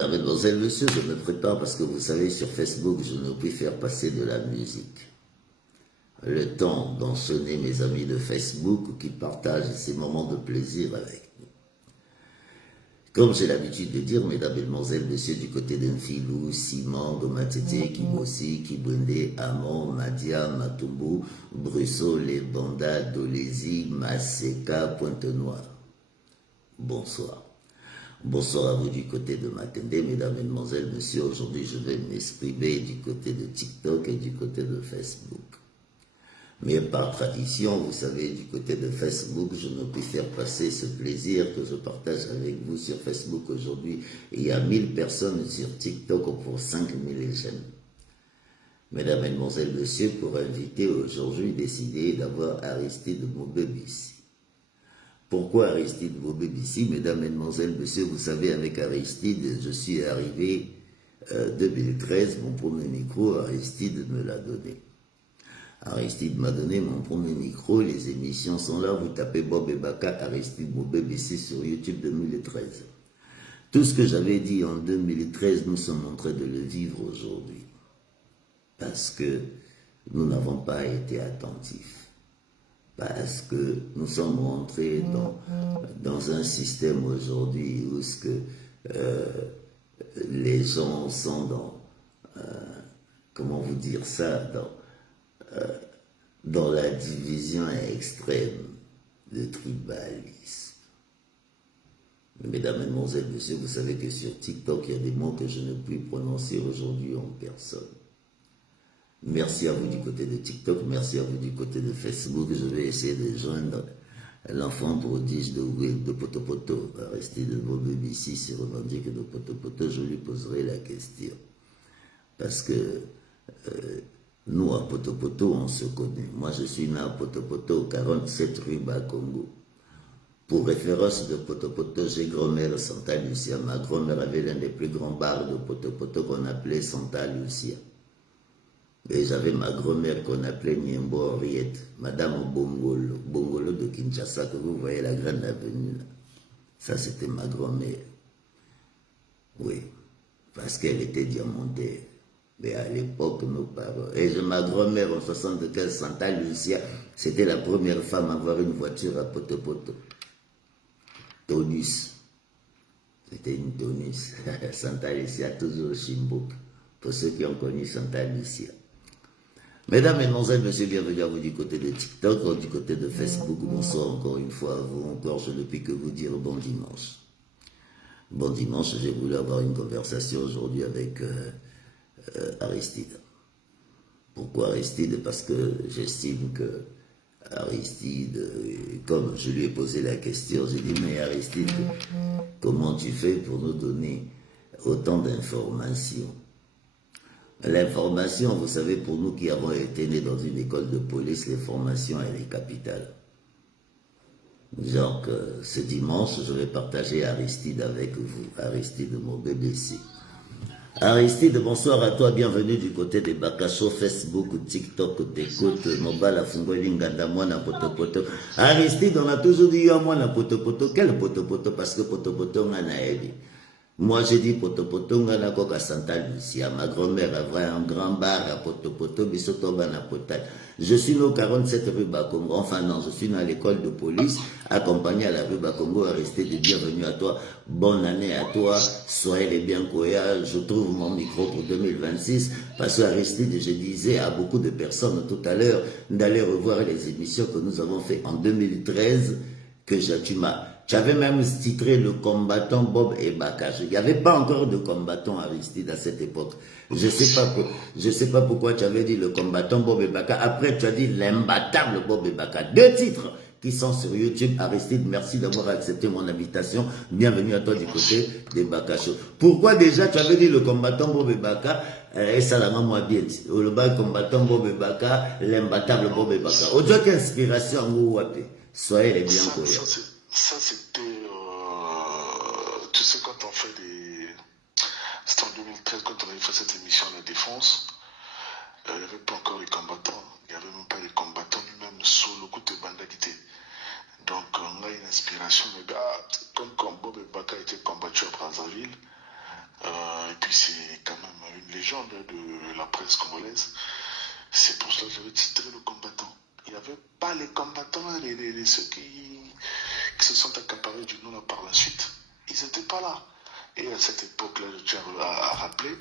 Mademoiselle, monsieur, je me prépare parce que vous savez, sur Facebook, je ne puis faire passer de la musique. Le temps d'enchaîner mes amis de Facebook qui partagent ces moments de plaisir avec nous. Comme j'ai l'habitude de dire, mesdames, mesdemoiselles, messieurs, du côté d'Enfilou, Simon, Gomatete, Kibossi, Kibwende, Amon, Madia, Matumbu, Brusso, Les Banda, Dolezi, Maseka, Pointe-Noire. Bonsoir. Bonsoir à vous du côté de Matende, mesdames, mesdemoiselles, messieurs. Aujourd'hui, je vais m'exprimer du côté de TikTok et du côté de Facebook. Mais par tradition, vous savez, du côté de Facebook, je ne puis faire passer ce plaisir que je partage avec vous sur Facebook aujourd'hui. Il y a 1000 personnes sur TikTok pour 5000 j'aime. Mesdames, mesdemoiselles, messieurs, pour inviter aujourd'hui, décidé d'avoir Aristide Moubébissi. Pourquoi Aristide Moubébissi? Mesdames, mesdemoiselles, messieurs, vous savez, avec Aristide, je suis arrivé 2013, mon premier micro, Aristide me l'a donné. Aristide m'a donné mon premier micro, les émissions sont là, vous tapez Bob et Baka, Aristide Moubébissi sur YouTube 2013. Tout ce que j'avais dit en 2013, nous sommes en train de le vivre aujourd'hui. Parce que nous n'avons pas été attentifs. Parce que nous sommes rentrés dans un système aujourd'hui où ce que, les gens sont dans, comment vous dire ça, dans la division extrême, le tribalisme. Mesdames, mesdemoiselles, messieurs, vous savez que sur TikTok, il y a des mots que je ne puis prononcer aujourd'hui en personne. Merci à vous du côté de TikTok, merci à vous du côté de Facebook. Je vais essayer de joindre l'enfant prodige de Potopoto. Aristide Moubébissi se revendique de Potopoto, je lui poserai la question. Parce que nous, à Potopoto, on se connaît. Moi, je suis né à Potopoto, 47 rue Bakongo. Pour référence de Potopoto, j'ai grand-mère Santa Lucia. Ma grand-mère avait l'un des plus grands bars de Potopoto qu'on appelait Santa Lucia. Et j'avais ma grand-mère qu'on appelait Niembo Henriette, Madame Bongolo, Bongolo de Kinshasa, que vous voyez la grande avenue là. Ça, c'était ma grand-mère. Oui, parce qu'elle était diamantaire. Mais à l'époque, nos parents... Et ma grand-mère en 75, Santa Lucia, c'était la première femme à avoir une voiture à Potopoto. Tonus. C'était une Tonus. Santa Lucia, toujours Chimbok. Pour ceux qui ont connu Santa Lucia. Mesdames, mesdemoiselles, messieurs, bienvenue à vous du côté de TikTok, du côté de Facebook. Bonsoir encore une fois à vous. Encore, je ne puis que vous dire bon dimanche. Bon dimanche, j'ai voulu avoir une conversation aujourd'hui avec Aristide. Pourquoi Aristide? Parce que j'estime que Aristide, comme je lui ai posé la question, j'ai dit, mais Aristide, comment tu fais pour nous donner autant d'informations? L'information, vous savez, pour nous qui avons été nés dans une école de police, l'information, elle est capitale. Genre que ce dimanche, je vais partager Aristide avec vous, Aristide Moubébissi. Aristide, bonsoir à toi, bienvenue du côté des Bakacho, Facebook, TikTok, t'écoute, Mobala, Fungoli, Nganda, Mwana, Potopoto. Aristide, on a toujours dit, Mwana, Potopoto. Quel Potopoto? Parce que Potopoto, on a naïvi. Moi, j'ai dit Potopoto, on a Koka Santa Lucia. Ma grand-mère avait un grand bar à Potopoto, Bisotoba na Potal. Je suis né au 47 rue Bakongo. Enfin, non, je suis né à l'école de police, accompagné à la rue Bakongo, à rester de bienvenue à toi. Bonne année à toi. Soyez les bien Koya. Je trouve mon micro pour 2026. Parce que Aristide, je disais à beaucoup de personnes tout à l'heure d'aller revoir les émissions que nous avons fait en 2013, que tu avais même titré le combattant Bob et Baka. Il n'y avait pas encore de combattant Aristide à cette époque. Je sais pas pourquoi tu avais dit le combattant Bob et Baka. Après, tu as dit l'imbattable Bob et Baka. 2 titres qui sont sur YouTube. Aristide, merci d'avoir accepté mon invitation. Bienvenue à toi du côté des Baka Show. Pourquoi déjà tu avais dit le combattant Bob et Baka? Et ça la maman bien dit. Le combattant Bob et Baka, l'imbattable Bob et Baka. Aujourd'hui, inspiration en vous, soyez les bien cohérents. Ça, c'était, tu sais, quand on fait des... C'était en 2013, quand on avait fait cette émission à la Défense, il n'y avait pas encore les combattants. Il n'y avait même pas les combattants, même sur le coup de bandalité. Donc, on a une inspiration. Mais comme Bob et Baka étaient combattus à Brazzaville, c'est quand même une légende de la presse congolaise. C'est pour cela que j'avais titré le combattant. Il n'y avait pas les combattants, ceux qui se sont accaparés du nom là par la suite. Ils n'étaient pas là. Et à cette époque-là, je tiens à rappeler,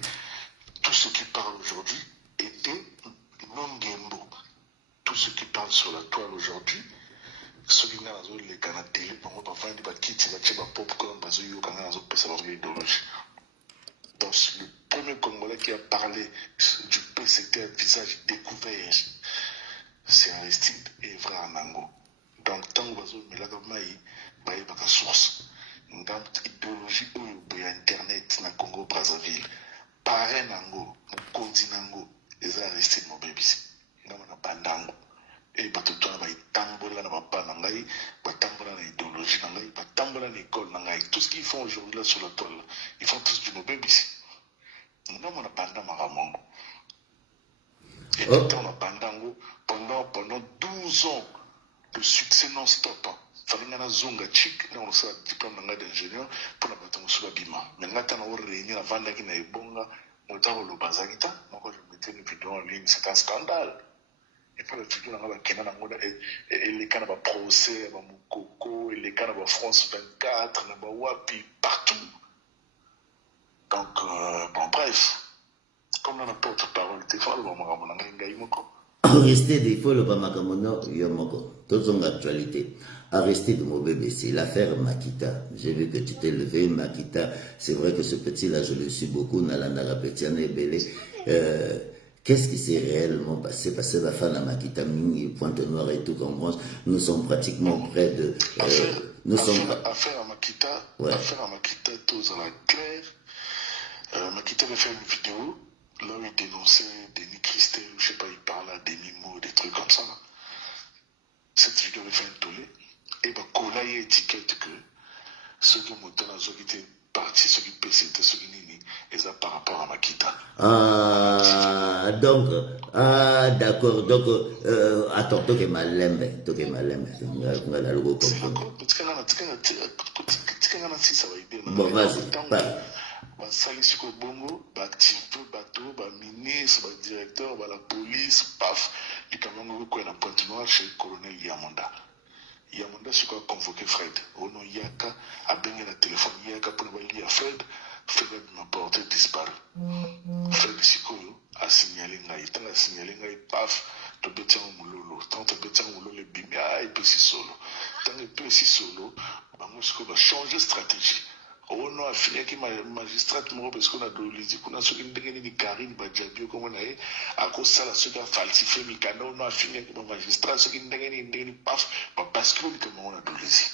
tous ceux qui parlent aujourd'hui étaient non-gembo. Tous ceux qui parlent sur la toile aujourd'hui, ceux qui ont les canaux télé, donc le premier Congolais qui a parlé du PCT à visage découvert, c'est Aristide Evra Anango. Dans le temps où il y a une source, une idéologie où il y a Internet dans le Congo Brazzaville. Parrain Nango, Kondi Nango, les Aristide Mobébisi. Il y a un bandango. Et batoto ba itambola na papa na ngai batambola na idéologie na ngai batambola na école na ngai tout ce qu'ils font aujourd'hui là sur la toile ils font tous du mauvais ici non mon banda maramongo et tout on a bandango pendant 12 ans de succès non stop fallait na zonga chic na on sa diplôme na ngai d'ingénieur pour na batango sur bima mais ngata na o réunir na vanda ki na ebonga motaro lo bazakita moko je mettais une vidéo en ligne c'est un scandale. Et puis, les gens les cas de procès, Moukoko, les cas de France 24, Wapi, partout. Donc, bon, bref, comme on n'a pas de parole, il faut Aristide, il faut le Bamakamono, Yomoko. Toutes sont actualité. Aristide, mon bébé, c'est l'affaire Makita. J'ai vu que tu t'es levé, Makita. C'est vrai que ce petit-là, je le suis beaucoup, Nalanda Rapetiane et Belé. Qu'est-ce qui s'est réellement passé? Parce que la femme à Makita Mini, Pointe-Noire et tout, comme France, nous sommes pratiquement près de... Affaire à Makita, ouais. Affaire à Makita, tous à la claire. Makita avait fait une vidéo, là où il dénonçait Denis Christel, je sais pas, il parlait à Denis Mo, des trucs comme ça. Là. Cette vidéo avait fait un tollé. Et bah, Kola y étiquette que ceux qui ont monté dans ceux qui étaient partis, ceux qui PCT, ceux qui nini, et ça par rapport à Makita. Donc, d'accord, donc, attends, toi qui es malembe, on va la logo comprendre. Bon, vas-y, parle. Basali Bongo, active bateau, ministre, directeur, la police, paf, il y a un Pointe-Noire chez le colonel Yamonda. Yamonda a convoqué Fred. Au nom Yaka, a baigné le téléphone Yaka pour aller à Fred. Fred m'a porté disparu. Fred Sikoyo a signalé Ngaï. Tant a signalé Ngaï, paf, tu bétiens au moulolo. Tant tu bétiens au moulolo, le bimé, il peut si solo. Tant il peut si solo, Sikoyo va changer de stratégie. On a fini qui magistrat parce qu'on a dolisi qu'on a ceux qui n'ont ni Karine Badjabio comme on a à cause ça la ceux qui a falsifié Mikano on a fini avec le magistrat ceux qui n'ont ni paf parce que comment on a dolisi.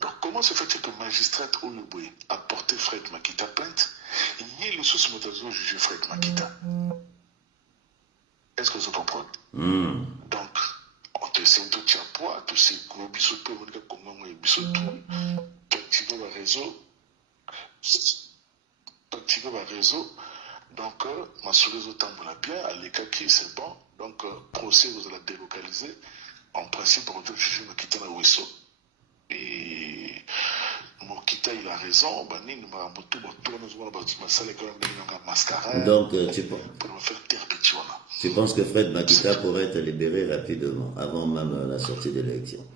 Donc comment se fait-il que magistrat Onoboy a porté Fred Makita plainte il y a le sous-motazo jugé Fred Makita. Est-ce que vous comprenez? Donc on te sait tout tient poids tout c'est gros bisous pour on dit comment on est bisous tout activer le réseau, donc ma souris autant bien, à l'écaki c'est bon, donc procès vous allez délocaliser, en principe on veut juger Makita na Wesso, et Makita il a raison, donc tu penses que Fred Makita pourrait être libéré rapidement, avant même la sortie de l'élection?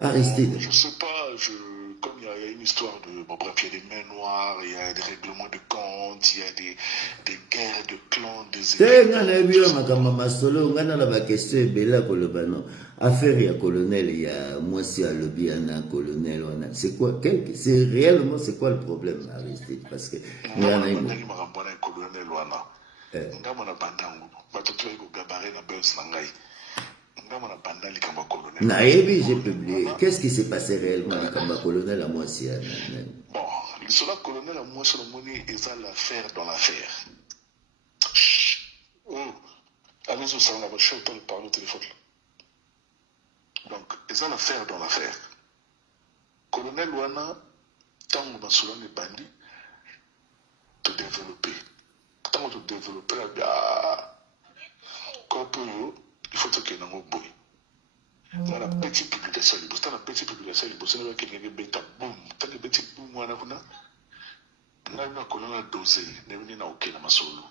Aristide. Je sais pas, comme il y a une histoire de... Bon, bref, il y a des mains noires, il y a des règlements de compte, il y a des guerres de clans, affaire il y a colonel, il y a moi si à lobby, il y a un colonel, c'est quoi, c'est réellement, c'est quoi le problème, Aristide? Parce que... j'ai publié. Qu'est-ce qui s'est passé réellement avec colonel à moi si bon, le colonel à moi sur le monnaie est l'affaire dans l'affaire. Allez-y, ça va, je suis en train de parler au téléphone. Donc, ils ont l'affaire dans l'affaire. Colonel Wana, tant que je suis bandit, te développer. Tant que tu développes, il faut que tu aies un boy. Dans la petite publication, dans la petite publication, il faut que tu aies un boom. Tant que petit boom, N'a colonel dosé, n'est venu na aucun masolo.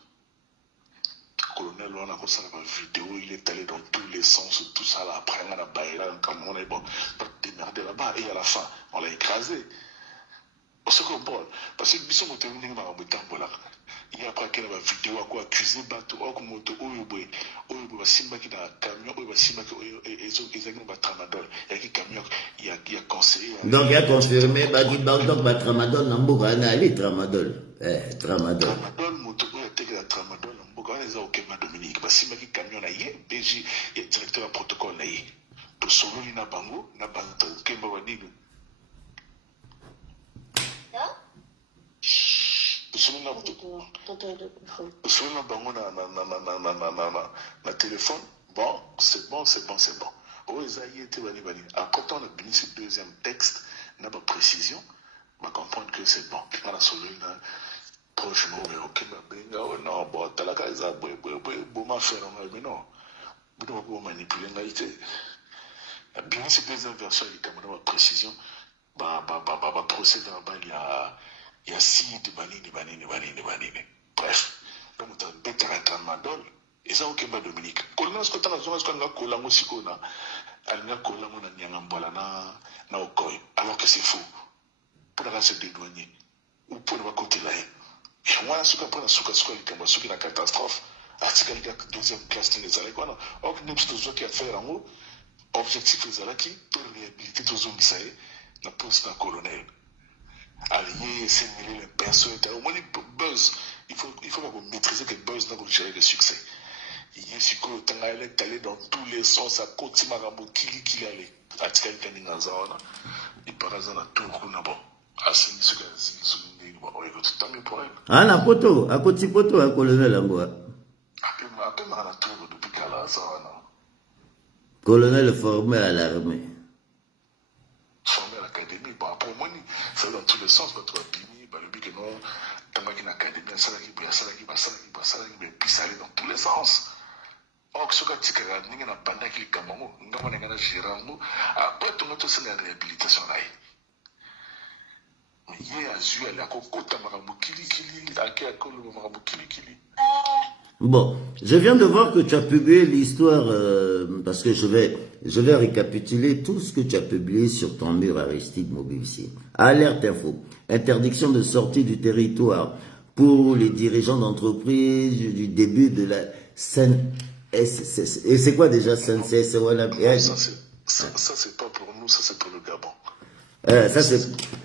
Colonel, on a commencé la vidéo, il est allé dans tous les sens, tout ça là, après on a baillé là, comme on est bon, pas démerder là-bas, et à la fin, on l'a écrasé. On se comprend, parce que bisous, on est venu à Motambola. Il y a après qu'il y a une vidéo à quoi accuser bateau, ou comme moto, ou simba qui a un camion, ou simba qui a un tramadol, il y a un camion, il y a conseillé. Donc il a confirmé, donc tramadol, n'amboka ali tramadol. Tramadol. Tramadol, moto, il y a un tramadol, n'amboka les a aucun Dominique, parce simba qui camion na yé, BG, il y a directeur de protocole na yé. Pour sauver na bango, na bango, kemba wani. Sur le bango na téléphone, bon, c'est bon. Oh, Esaïe était bani. Après, on a béni ce deuxième texte, n'a pas précision, on va comprendre que c'est bon. On a sauvé là, prochainement, mais ok, non, bon, t'as la case, bon, ma frère, mais non, vous devez manipuler l'ité. Bien, cette deuxième version, il y a une précision, procès verbal, il y a six de banini. Bref, donc on a bête à tramadol. Et ça, ok, Dominique. Colonel, ce que tu as besoin, c'est qu'on a collango sikona. Elle n'a collango na nyangambala na okoi. Alors que c'est faux. Pour la se dédouaner. Ou pour le côté là. Et moi, ce qu'on prend, ce qu'on a catastrophe. Article deuxième classe, les allées quoi. Or, nous, c'est tout qui a fait en haut. Objectif, les allées qui, pour réhabiliter tous les misaïs, la poste d'un colonel. Allier, simuler les personnes, au moins les buzz. Il faut maîtriser que buzz n'a pas gérer le succès. Il y a ce que tu as allé dans tous les sens à côté Marambo, qui allait. À Tika Kaninazana, il paraît à tout le monde. À ce que c'est mieux pour elle. Ah, la poto, à côté poto, à colonel Angoa. Après, on a tout depuis Kalazana. Colonel formé à l'armée. Formé à l'académie. Bon, après, moi, c'est dans tous les sens, votre opinion, le but que non, tant qu'il y a une académie, ça puis ça allait dans tous les sens. Or, ce que tu as dit, na banda qui kamamo, ngama na girango, après tout notre c'est la réhabilitation là. Mais hier azu elle a kokota marabu kili ake akolo marabu kili. Bon, je viens de voir que tu as publié l'histoire, parce que je vais récapituler tout ce que tu as publié sur ton mur Aristide Mobilissi. Alerte info, interdiction de sortie du territoire pour les dirigeants d'entreprise du début de la scène. Et c'est quoi déjà CNCS? Ça c'est pas pour nous, ça c'est pour le Gabon.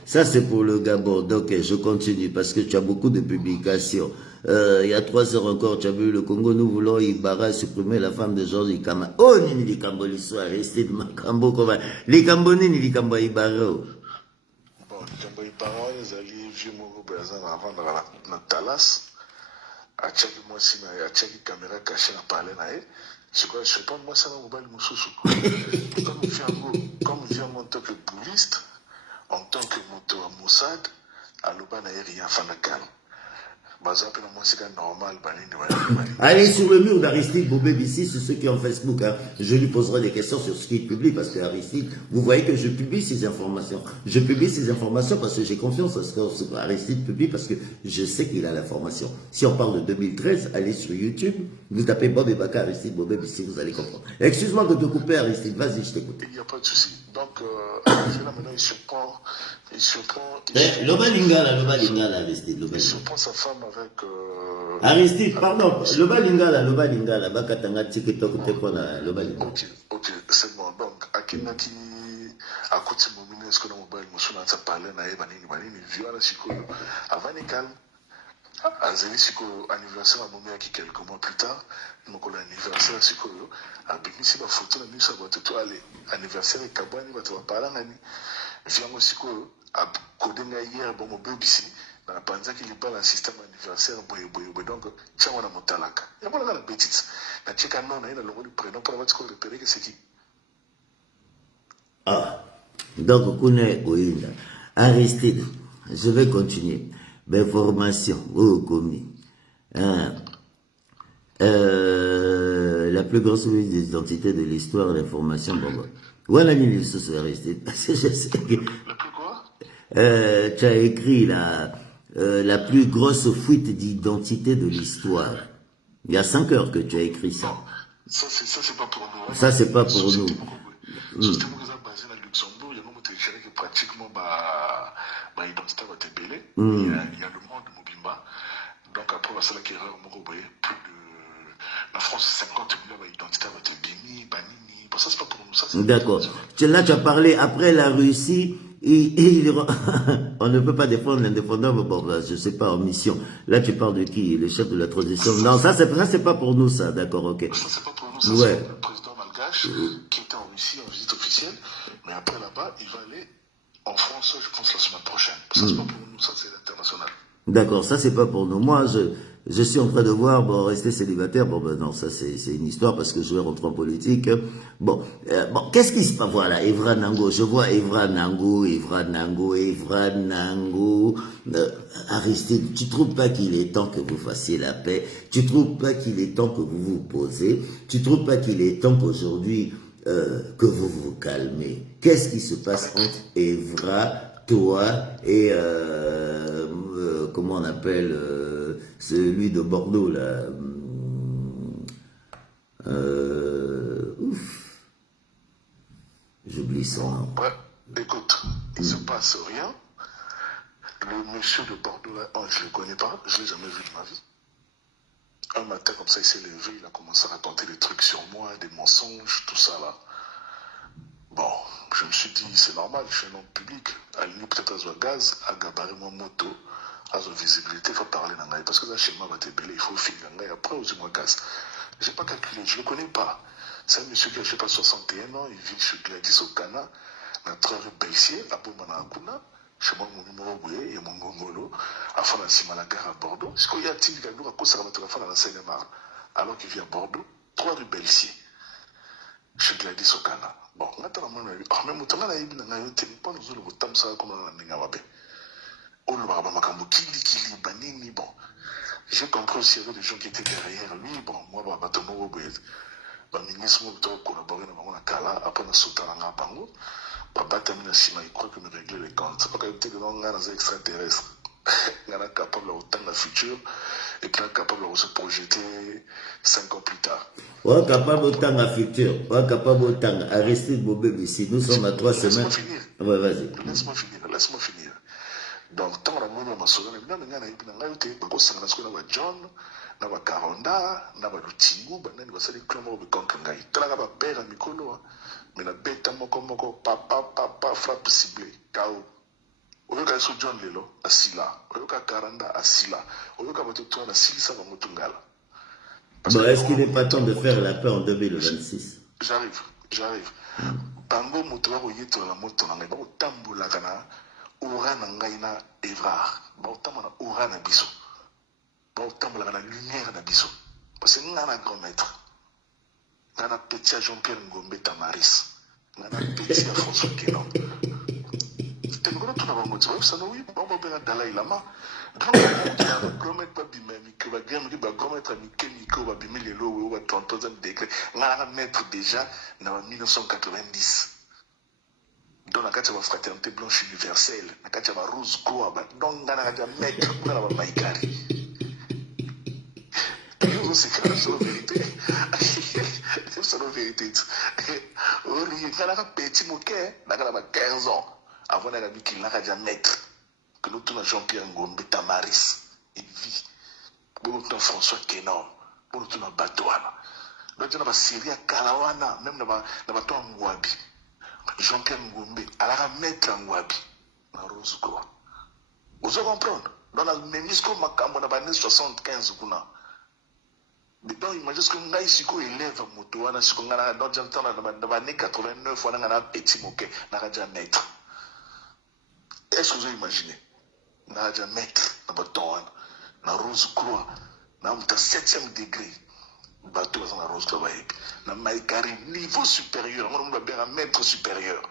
Ça c'est pour le Gabon. Donc je continue parce que tu as beaucoup de publications. Il y a 3 heures encore, tu as vu le Congo, nous voulons Ibarra supprimer la femme de Georges Ikama. Oh, nini Likambo l'histoire, Aristide Makambo, comment Likambo nini Likambo Ibarra. Bon, Likambo Ibarra, ils allaient vieux Mogo Bazan avant dans la Talas. A tchaki moi si na a tchaki caméra cachée na parler na e. C'est quoi, je sais pas moi ça na mobile mususu. Comme vient en tant que bouliste, en tant que moto à Moussad, à l'Oban n'a rien fait la calme. Allez sur le mur d'Aristide Mobilissi, c'est ceux qui ont Facebook. Hein. Je lui poserai des questions sur ce qu'il publie parce que Aristide, vous voyez que je publie ces informations. Je publie ces informations parce que j'ai confiance à ce qu'Aristide publie parce que je sais qu'il a l'information. Si on parle de 2013, allez sur YouTube, vous tapez Bob et Baka Aristide Mobilissi, vous allez comprendre. Excuse-moi de te couper Aristide, vas-y, je t'écoute. Il n'y a pas de souci. Donc, là maintenant, il surprend. Loba Lingala, Aristide. Il surprend sa femme avec. Aristide, pardon. Loba Lingala, Bakatanga TikTok, Tekona, Loba Lingala. Ok, c'est bon. Donc, Akinaki, à côté de mon est-ce que dans mon mobile, je suis parlé, Banini, violent, avant les calmes. Azali siko anniversaire à Moumi qui quelques mois plus tard, mon anniversaire siko a béni si ma photo na misa bote to aller anniversaire et kabani ba to parler ngani viango siko a kodenga hier bon mo bebisi na panza ki liba na système anniversaire boye donc tchama na motalaka ya bona na petite na cheka non na ina longo du prénom pour avoir repérer que c'est qui. Ah donc kune oinda Aristide, je vais continuer. Information, commis. La plus grosse identité de l'histoire, l'information, bon. Voilà l'île sur Aristide. Le plus quoi? Tu as écrit là, la plus grosse fuite d'identité de l'histoire. Il y a 5 heures que tu as écrit ça. Ça, c'est pas pour nous. Ça, c'est pas pour nous. Société basée à Luxembourg, il y a beaucoup de gens qui pratiquement identité va te belé. Il y a le monde Mobimba. Donc après, c'est là qu'il y a plus de la France, 50 millions d'identité va te béni, banini. Ça, c'est pas pour nous. Ça, d'accord. Là, tu as parlé après la Russie. On ne peut pas défendre l'indépendance, bon, je sais pas, en mission. Là, tu parles de qui? Le chef de la transition. Non, ça, c'est pas pour nous, ça, d'accord, ok. Ça, c'est pas pour nous, ça, ouais. C'est le président malgache qui était en Russie en visite officielle, mais après là-bas, il va aller en France, je pense, la semaine prochaine. Ça, c'est pas pour nous, ça, c'est l'international. D'accord, ça, c'est pas pour nous. Moi, je suis en train de voir, bon, rester célibataire, bon, ben non, ça, c'est une histoire parce que je vais rentrer en politique. Bon, qu'est-ce qui se passe? Voilà, Evra Nango, je vois Evra Nango, Aristide, tu trouves pas qu'il est temps que vous fassiez la paix? Tu trouves pas qu'il est temps que vous vous posez? Tu trouves pas qu'il est temps qu'aujourd'hui, que vous vous calmez? Qu'est-ce qui se passe entre Evra, toi et comment on appelle celui de Bordeaux là, j'oublie son nom. Ouais, écoute, il se passe rien. Le monsieur de Bordeaux là, je le connais pas, je l'ai jamais vu de ma vie. Un matin comme ça, il s'est levé, il a commencé à raconter des trucs sur moi, des mensonges, tout ça là. Bon, je me suis dit, c'est normal, je suis un homme public. À lui, peut-être à un gaz, à gabarer mon moto, à une visibilité, il faut parler dans l'air. Parce que là, chez moi, il faut finir dans l'air. Après, aux moi gaz. Je n'ai pas calculé, je ne le connais pas. C'est un monsieur qui a, je sais pas, 61 ans, il vit chez Gladys au Ghana, dans 3 rue Belsier, à Boumanakouna. Chez moi, mon numéro Boué et mon Gongolo, à Fanasima, la gare à Bordeaux. Est-ce qu'il y a il y a à cause de la téléphone à la Seine-et-Marne, alors qu'il vit à Bordeaux, 3 rue Belsier. Je suis Gladys au Ghana. Bon, maintenant, même autant, là, il y a un téléphone, nous avons le ça comme on a un oh, le barabamakambo, kili, banini, bon. J'ai compris aussi, il y avait des gens qui étaient derrière lui, bon, moi, batomo, ministre, moi, collaborer dans la Kala, après, on a sauté dans la bango, batamina sima, il croit que me régler les comptes. C'est pas qu'il y a des extraterrestres. Il est capable autant de la future et puis capable de se projeter 5 ans plus tard. Ouais, capable autant de la future, ouais, capable autant à rester de bébé ici. Nous sommes à 3 semaines. Laisse-moi finir. Ouais, vas-y. Laisse-moi finir. Donc, tant que la mono masola, il y a un John, na ba Karonda, na ba Lutingu, banani basali klomo be konkangai. Tala ba père mikolo, mais na beta moko papa frappe ciblé, KO. Oyoka so John lelo asila, oyoka Karanda asila, oyoka batoto na silisa ba mutungala. Bon, est-ce qu'il n'est pas temps de faire la paix en 2026? J'arrive. Bango motoa oyeto la moto na ngai ba otambola kana ora na ngai na Evra. Ba otambola ora na biso. Ba otambola na lumière na biso. Parce que nga na grand maître. Nga na petit à Jean-Pierre Ngombe Tamaris. Nga na petit à François Kenon. Tengoro tuna bango tso sana oui bango be Dalai Lama. Donc ba grand maître ba bimemi que ba game ba grand maître mikemi ko ba bimeli lo we wa 30 degrés. Nga na maître déjà na 1990. Dans la carte de la fraternité blanche universelle, la carte de la rose goa, donc dans la carte de la maître, dans la maïkari. C'est la vérité. C'est la vérité. Il y a un petit moquet, il y a 15 ans, avant la vie qu'il n'a pas maître, que nous tournons Jean-Pierre Ngombe Tamaris, et vit. Nous tournons François Kenon, nous tournons Batouana. Nous tournons Syria Kalawana, même dans bateau Mouabi. Jean-Pierre Ngombe, à la mettre en Wabi, dans Rose Goa. Vous allez comprendre? Dans la ménisco Makambo, dans l'année 75, donc, imaginez ce qu'on a ici, qu'on élève un moto, on a ce qu'on a dans l'année 89, on a un petit moquet, on a déjà maître. Est-ce que vous avez imaginé? On a déjà maître, dans le bateau, dans Rose Goa, dans le 7e degré. Bateau dans la Rose Goa, dans Maïkari, niveau supérieur, on a bien un maître supérieur.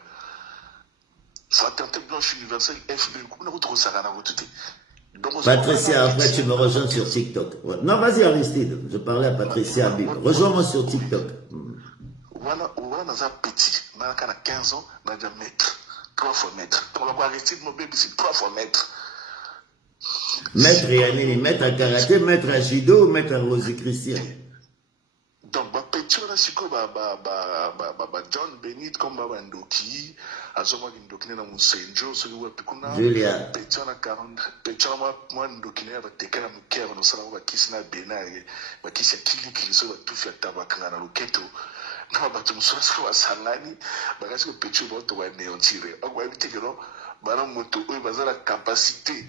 Fraternité blanche universelle, FB, on a retrouvé ça à la Patricia, après tu me rejoins sur TikTok. Ouais. Non, vas-y Aristide, je parlais à Patricia Abib. Rejoins-moi sur TikTok. On a un petit, on a 15 ans, on a déjà maître, 3 fois maître. On va voir Aristide, mon bébé, c'est 3 fois maître. Maître Yanini, maître à karaté, maître à judo, maître à Rosé Christian. Donc, petit là, c'est quoi, John Bennett, comme Ndoki, Azoma Ndoki, na Musenjo, celui où Pekuna, Julia. petit na 40, petit na moi Ndoki, na Tekana Mukera, no Sala, Kisna Benare, Kisia Kili, so tout fait tabakana na Loketo, na Batumso, Salani, Bagasko Petit, Boto, Néantire, Agwabite, Baran Moto, Bazala capacité.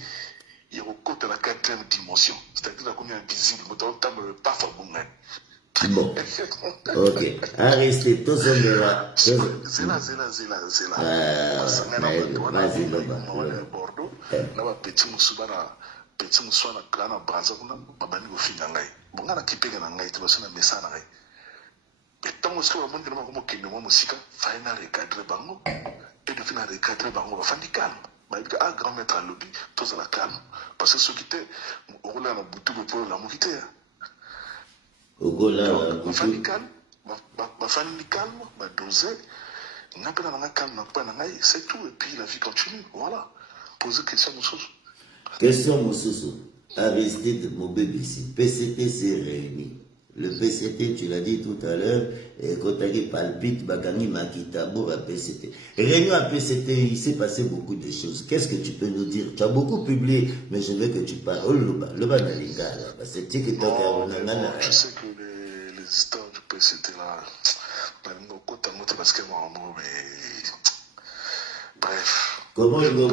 Il recote à la 4e dimension, c'est-à-dire qu'on est invisible, mais dans le temps, pas fabonné. Bon, ok. Arrêtez, tous on est là. Zela. Vas-y, Baba. Bordeaux, na petit musubana, petit muswana kana braza kuna babani ofinga ngai. Bonga na kipeka na ngai to na mesa na ngai. Betango siko ba mondela mo kende mo musika, final recadre bango. Et de final recadre bango ba fandi calme. Ba dit ah grand maître à lobby, tous à la calme parce que ce qui était au rola na butu pour la mokité. Ogola, bafandi calme, doser, c'est tout, et puis la vie continue, voilà. Poser question Moussousou. Question Moussousou. Aristide, mon bébé, si PCT s'est réuni. Le PCT, tu l'as dit tout à l'heure, et quand tu palpite, Bagani Makitabo à PCT. Réunion à PCT, il s'est passé beaucoup de choses. Qu'est-ce que tu peux nous dire? Tu as beaucoup publié, mais je veux que tu parles. Oh, le Banalinga, parce que TikTok, je sais que les histoires du PCT là, parce que bref. Comment il va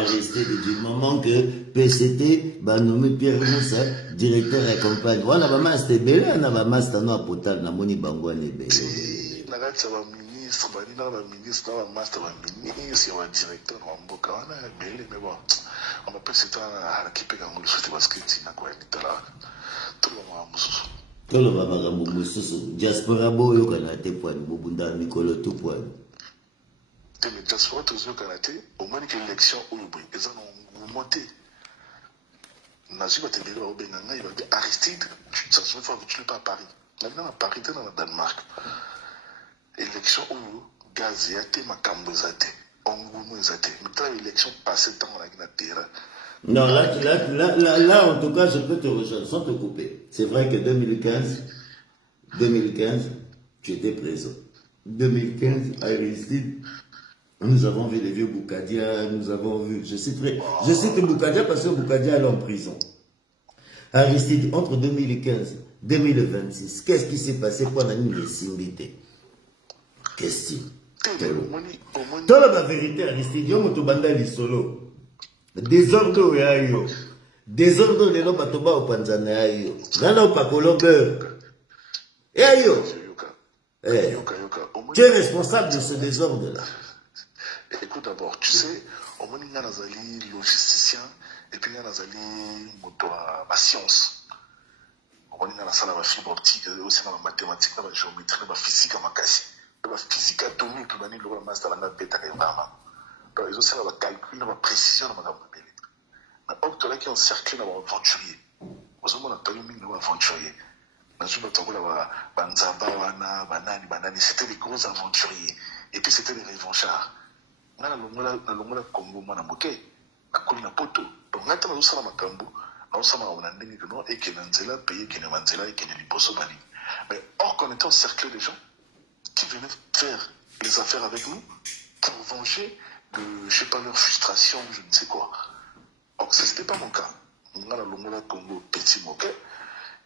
Aristide du moment que PCT va nommer Pierre Moussa, directeur et compagnie. Voilà, maman, c'était belé, on a maman, c'était un potal, on a moni bangouane belé. Si, on a ministre, on a ministre, on a master, on a ministre, on a directeur, on a mboka, on a belé, mais bon, on a PCT à l'équipe, on a le soutien parce que c'est un quoi, il est là. Tout le monde a moussou. Tout le monde a moussou. Diaspora boyo kana te poani, bobunda mikolo tout poani. Mais diaspora tous au Canada, au moins que l'élection où ils ont monté. Nazi va te dire au Bénin, il va dire Aristide, ça se fait que tu n'es pas à Paris. Maintenant à Paris, tu es dans le Danemark. Élection où Gaziate, Makambozate, Ongoumouzate. Maintenant l'élection passée dans la terre. Non, là, en tout cas, je peux te rejoindre sans te couper. C'est vrai que 2015, tu étais présent. 2015, Aristide. Nous avons vu les vieux Boukadia, nous avons vu, je cite Boukadia parce que Boukadia est en prison. Aristide, entre 2015 et 2026, qu'est-ce qui s'est passé pendant les similités? Question. Dans la vérité, Aristide, il y a un solo. Désordre, désordre, les gens batoba au Panzana, nana au Pacolobeur. Tu es responsable de ce désordre-là. Écoute d'abord, tu sais, au moins il y a un logisticien et puis il y a un science. Au moins il y a la fibre optique, aussi dans la mathématique, dans la géométrie, dans la physique, dans la physique atomique, dans la masse de la bêta. Donc ils ont aussi la calcul, la précision dans la modèle. Mais au-delà qui ont cercle dans l'aventurier. Aux hommes on a pas eu un aventurier. C'était des gros aventuriers. Et puis c'était des revanchards. On a le Congo, on a moqué. On a connu un poteau. Donc, on a tout ça dans ma cambo. On a un ennemi que non, et qui est Nanzela, payé qui est Nanzela, et qui est Liboso Bali. Mais or qu'on était encerclé des gens qui venaient faire les affaires avec nous pour venger de, je sais pas, leur frustration, je ne sais quoi. Or, ce n'était pas mon cas. On a le Congo, petit moqué.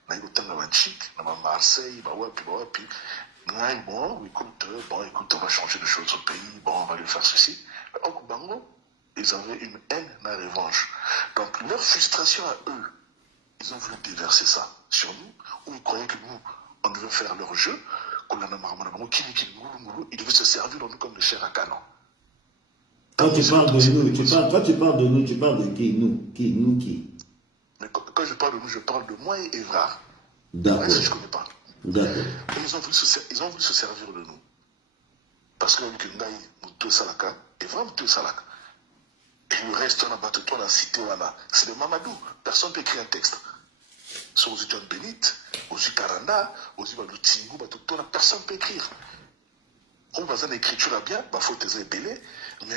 On a eu le temps de Chic, on a Marseille, puis. Bon, écoute, on va changer de choses au pays, bon, on va lui faire ceci. Mais au Bango, ils avaient une haine, la revanche. Donc, leur frustration à eux, ils ont voulu déverser ça sur nous, où ils croyaient que nous, on devait faire leur jeu, ils devaient se servir de nous comme de chair à canon. Quand tu parles de nous, tu parles de qui? Nous qui? Mais quand je parle de nous, je parle de moi et Évrard. D'accord. Si je ne connais pas. D'accord. Ils ont voulu se servir de nous. Parce que nous Salaka, et vraiment tout Salaka. Et le reste, on a battu toi la cité, voilà. C'est de Mamadou. Personne ne peut écrire un texte. Sur aux John Bennett, aux Karanda, aux Tingu, personne ne peut écrire. On va faire l'écriture bien, il faut être belé, mais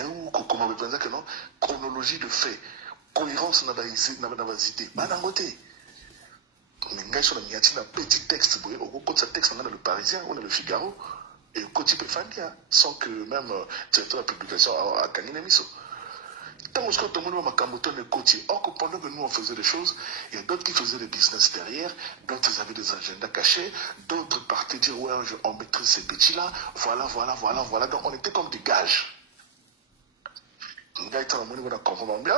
comment on va dire que non, chronologie de fait. cohérence n'a pas hésité. Mais d'un côté, mais ngai sur un petit texte, au côté de texte, on a le Parisien, on a le Figaro, et au côté Péfania, sans que même le directeur de la publication a gagné l'émission. Tant que tout le monde m'a camboté le côté. Or que pendant que nous on faisait des choses, il y a d'autres qui faisaient des business derrière, d'autres avaient des agendas cachés, d'autres partaient dire ouais on maîtrise ces petits-là, voilà. Donc on était comme des gages. Ngai tant on a compris bien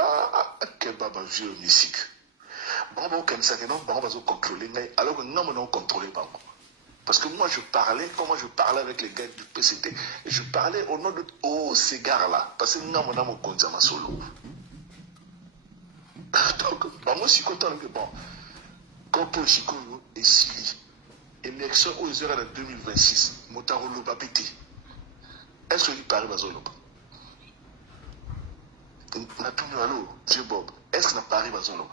quel baba vieux mystique. Bon comme ça que non, bon on va se contrôler, alors que non on contrôlait pas. Parce que moi, je parlais, comment je parlais avec les gars du PCT, et je parlais au nom de tous ces gars-là. Parce que non, mon âme compte ma solo. Donc, moi, je suis content que, bon, quand Paul Chikolo est Sili, élection aux heures de 2026, Motaro Loba pété. Est-ce qu'il paraît à Zoloba? On a tout mis à l'eau, Dieu Bob. Est-ce qu'il n'a pas arrivé à Zoloba?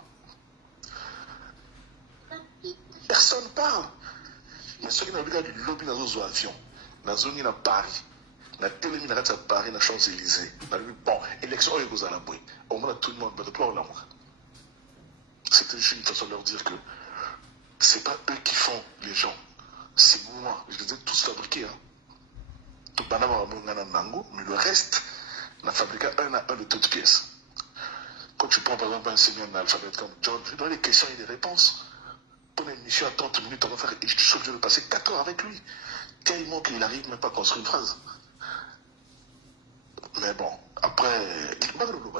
Personne ne parle. Mais ceux qui n'ont pas du lobby dans les avions, dans la zone à Paris, dans la télé, dans la Paris, dans la Champs-Élysées, bon, élection, il y a la bouille. Au moins, tout le monde, mais de toi, on l'a. C'était juste une façon de leur dire que c'est pas eux qui font les gens, c'est moi. Je les ai tous fabriqués. Tout mais le reste, on a fabriqué un à un de toutes pièces. Quand tu prends par exemple un seigneur analphabète comme John, je donne des questions et des réponses. Pour une émission à 30 minutes, on va faire, et je suis obligé de passer 4 heures avec lui. Tellement qu'il n'arrive même pas à construire une phrase. Mais bon, après, il parle de l'eau.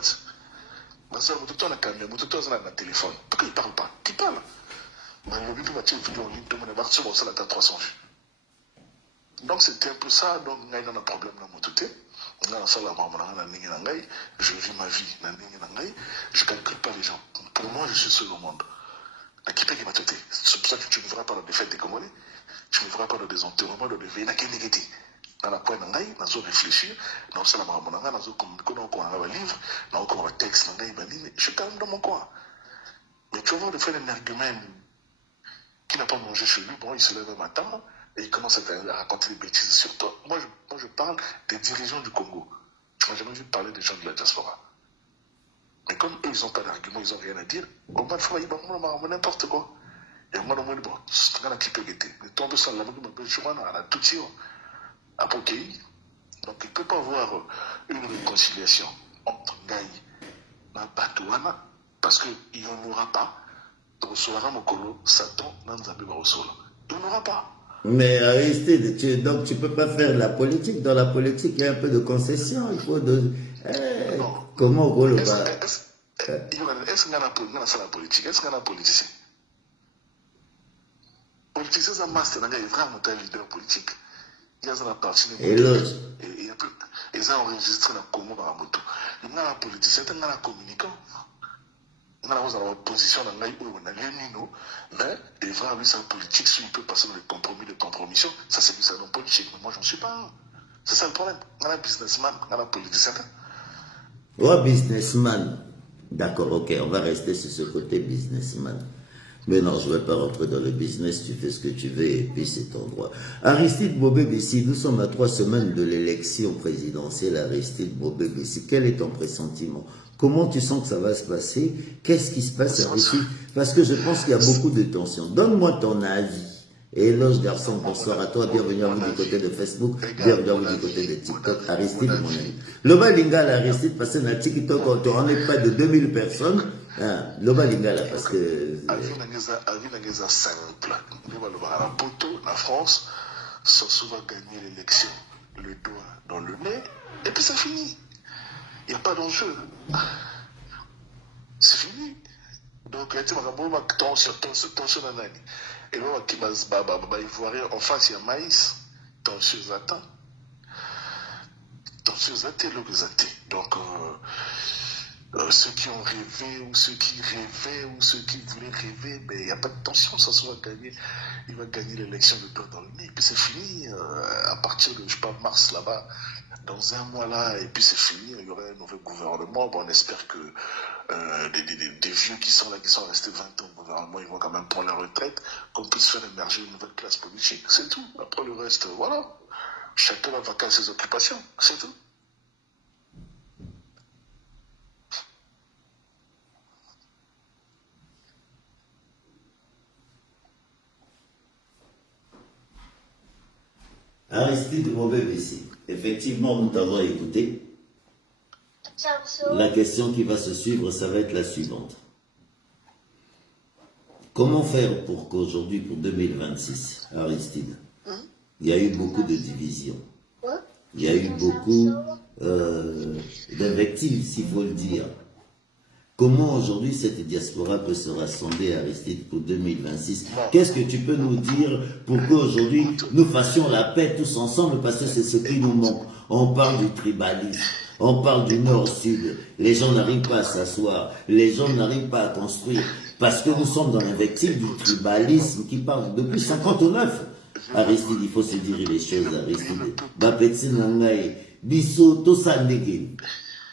Ma soeur, tout le temps, on a calmé, tout le temps, on a un téléphone. Pourquoi il ne parle pas? Qui parle? Mais le but, tu vidéo en ligne, tout le monde est parti sur ça, 300 vues. Donc, c'était un peu ça. Donc, il y a un problème dans mon touté. Je vis ma vie. Je ne calcule pas les gens. Pour moi, je suis seul au monde. C'est pour ça que tu ne me verras pas dans des fêtes des Congolais. Tu ne me verras pas dans des enterrements, dans des veillées. Dans la pointe, dans la réfléchir, dans la maman, dans le livre, dans le texte, je suis quand même dans mon coin. Mais tu vas voir de faire un argument qui n'a pas mangé chez lui, bon, il se lève un matin et il commence à raconter des bêtises sur toi. Moi, je parle des dirigeants du Congo. Tu m'as jamais vu parler des gens de la diaspora. Mais comme eux, ils n'ont pas d'argument, ils n'ont rien à dire, au moins, il faut n'importe quoi. Et moi, bon, c'est un petit peu guetté. Mais tombe sur la langue, on a tout tiré. Après, ok. Donc, il ne peut pas avoir une réconciliation entre Ngaï et Batouana parce qu'il n'y en aura pas. Recevoir Mokolo, Satan, Nanzabé Barosolo. Il n'y en aura pas. Mais Aristide, donc tu ne peux pas faire la politique. Dans la politique, il y a un peu de concession. Il faut de. Comment on le va? Est-ce qu'il y a la politique? Est-ce qu'il y a un politicien? Politicien, c'est un master, il y a vraiment un leader politique. Il y a un parti de ils ont enregistré dans le Congo dans la moto. Il y a un politicien, il y a un communicant. Il y a une position dans laquelle on a rien mis, mais il va lui, c'est un politique, si il peut passer dans les compromis de compromission, ça c'est un homme politique. Mais moi, j'en suis pas. C'est ça le problème. Il y a un businessman, il y a un politicien. Ouais, businessman. D'accord, ok, on va rester sur ce côté businessman. Mais non, je ne vais pas rentrer dans le business, tu fais ce que tu veux et puis c'est ton droit. Aristide Bobé-Bessi, nous sommes à 3 semaines de l'élection présidentielle. Aristide Bobé-Bessi, quel est ton pressentiment? Comment tu sens que ça va se passer? Qu'est-ce qui se passe, Aristide? Parce que je pense qu'il y a beaucoup de tensions. Donne-moi ton avis. Et Eloge Garçon, bonsoir à toi, bienvenue à vous du côté de Facebook, bienvenue à vous du côté de TikTok, Aristide, mon ami. Loba Lingala, Aristide, parce que dans TikTok, on ne te rendait pas de 2000 personnes. Loba Lingala, parce que. Avis simple. La France, sans souvent gagner l'élection, le doigt dans le nez, et puis c'est fini. Il n'y a pas d'enjeu. C'est fini. Donc, il y a tension dans l'année. Et là, Ivoirien, en face, il y a maïs. Tension zatin. Tension zaté, le zaté. Donc, ceux qui ont rêvé, ou ceux qui rêvaient, ou ceux qui voulaient rêver, mais il n'y a pas de tension, ça se va gagner. Il va gagner l'élection de doigt dans le nez. Et puis c'est fini. À partir de, je sais pas, mars là-bas, dans un mois là, et puis c'est fini, il y aura un nouvel gouvernement. Bon, on espère que des vieux qui sont là, qui sont restés 20 ans au gouvernement, ils vont quand même prendre la retraite, qu'on puisse faire émerger une nouvelle classe politique. C'est tout. Après le reste, voilà. Chacun va vaquer à ses occupations. C'est tout. Aristide Mobébissi, effectivement, nous t'avons écouté. La question qui va se suivre, ça va être la suivante. Comment faire pour qu'aujourd'hui, pour 2026, Aristide, il y a eu beaucoup de divisions. Il y a eu beaucoup d'invectives, s'il faut le dire. Comment aujourd'hui cette diaspora peut se rassembler, Aristide, pour 2026? Qu'est-ce que tu peux nous dire pour qu'aujourd'hui nous fassions la paix tous ensemble, parce que c'est ce qui nous manque. On parle du tribalisme, on parle du nord-sud, les gens n'arrivent pas à s'asseoir, les gens n'arrivent pas à construire, parce que nous sommes dans l'invective du tribalisme qui parle depuis 59. Aristide, il faut se dire les choses, Aristide. Bapetsi nangai, biso tosandeke.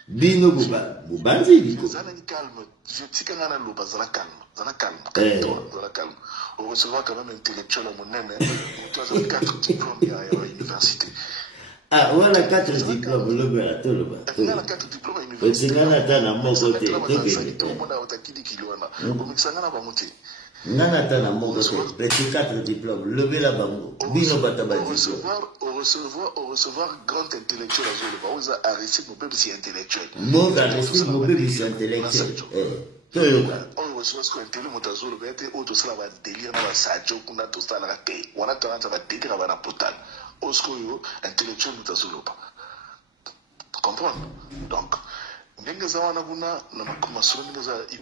Bino bubanzi liko. Zana ni calme. Je dis que ngana loba zana calme. Zana calme. Zana calme. On recevra quand même intellectuel à mon nez, mais toi, j'ai 4 diplômes à l'université. Ah, voilà 4 diplômes, le bas, tout le bas. Il y a 4 diplômes à l'université. C'est ngana tana mon côté. Ngana tana mon côté. Petit 4 diplômes, levez la bango. Bino batabadi. Au recevoir grand intellectuel à Zoloba. On a Aristide Mobébissi intellectuel. Bon, Aristide Mobébissi intellectuel. On reçoit ce qu'on intellectuel Motazolo. Mais il y a autre chose à délire dans la Sadio, qu'on a tout ça dans la tête. On a tendance à délire dans la potale. Au scoyo intellectuel Motazolo. Comprendre? Donc, il ne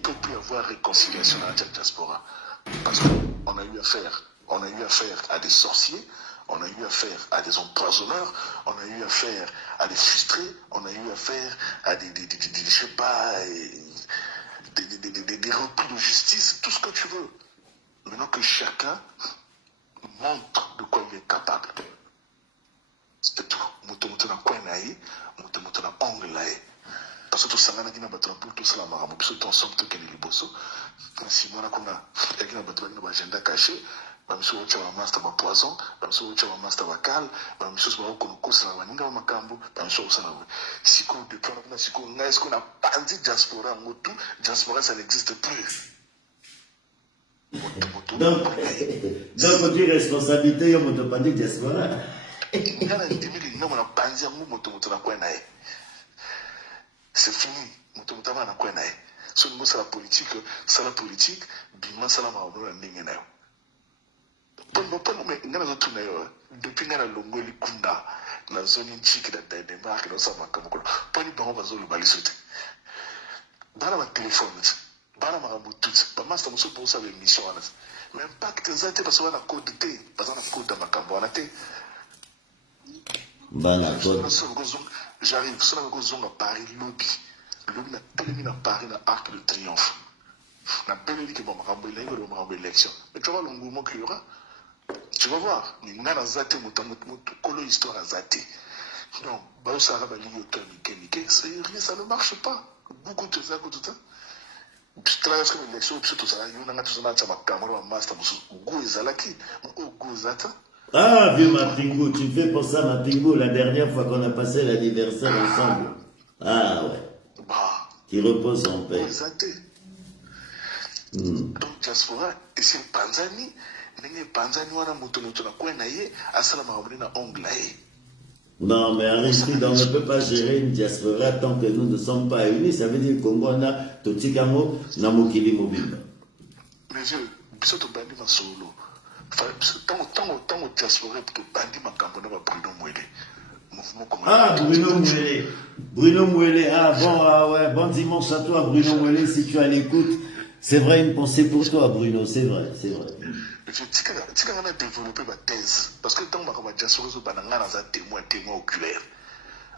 peut plus y avoir réconciliation dans la diaspora. Parce qu'on a eu affaire à des sorciers, on a eu affaire à des empoisonneurs, on a eu affaire à des frustrés, on a eu affaire à des je sais pas, des repris de justice, tout ce que tu veux. Maintenant que chacun montre de quoi il est capable. C'est tout. Moto na quoi naïe, moto na ongle naïe. Parce que tout ça, on a dit tout ça, on a dit tout ça, si on a un agenda caché, on a un master de poison, on a un master de cal, on a un master de macambo, si on a bandit diaspora, diaspora ça n'existe plus. Donc, tu responsabilité, on ne pas dit diaspora. C'est fini. Mutomutama na kwena e. So ni musa la politique, bima sala maono na ninge na yo. Pono me ngana zo tuna yo. Depuis ngana longo likunda na zone nchiki da Denmark no sama kamukolo. Poni bango bazolo balisote. Bana ma téléphone. Bana ma butut. Ba master muso pour ça émission ana. Mais impact zate parce na code T, parce na code makambo ana te. Bana code. J'arrive, ça va à Paris, lobby. Lobby n'a pas mis à Paris dans l'Arc de Triomphe. N'a pas dit que bon, on va l'élection. Mais tu vas voir l'engouement qu'il y aura. Tu vas voir. Il y a un zaté, une histoire à zaté. Non, bah, ça va aller au Niké. Ça ne marche pas. Beaucoup de ça, tout ça. Puis, traverse l'élection, puis tout ça. Il y a un caméra, un master, Go Zalaki, Go Zata. Ah, vieux Mapingo, tu me fais pour ça, Mapingo, la dernière fois qu'on a passé l'anniversaire ensemble. Ah, ouais. Bah. Qui repose en paix. Donc, diaspora, et c'est Panzani, wana mutonoto na kwena ye, asala maramune na ongla ye. Non, mais Aristide, on ne peut pas gérer une diaspora tant que nous ne sommes pas unis. Ça veut dire qu'on a Totikamo, Namokili Mobimba. Mais je, bisoto bandi masolo. Tant diaspora pour bandi makambona ba Bruno Mwele. Ah, Bruno Mwele, ah bon, ah ouais, bon dimanche à toi, Bruno Mwele, si tu as l'écoute. C'est vrai, une pensée pour toi, Bruno, c'est vrai. Je dis qu'on a développé ma thèse. Parce que tant que ma diaspora, je vais avoir un témoin oculaire.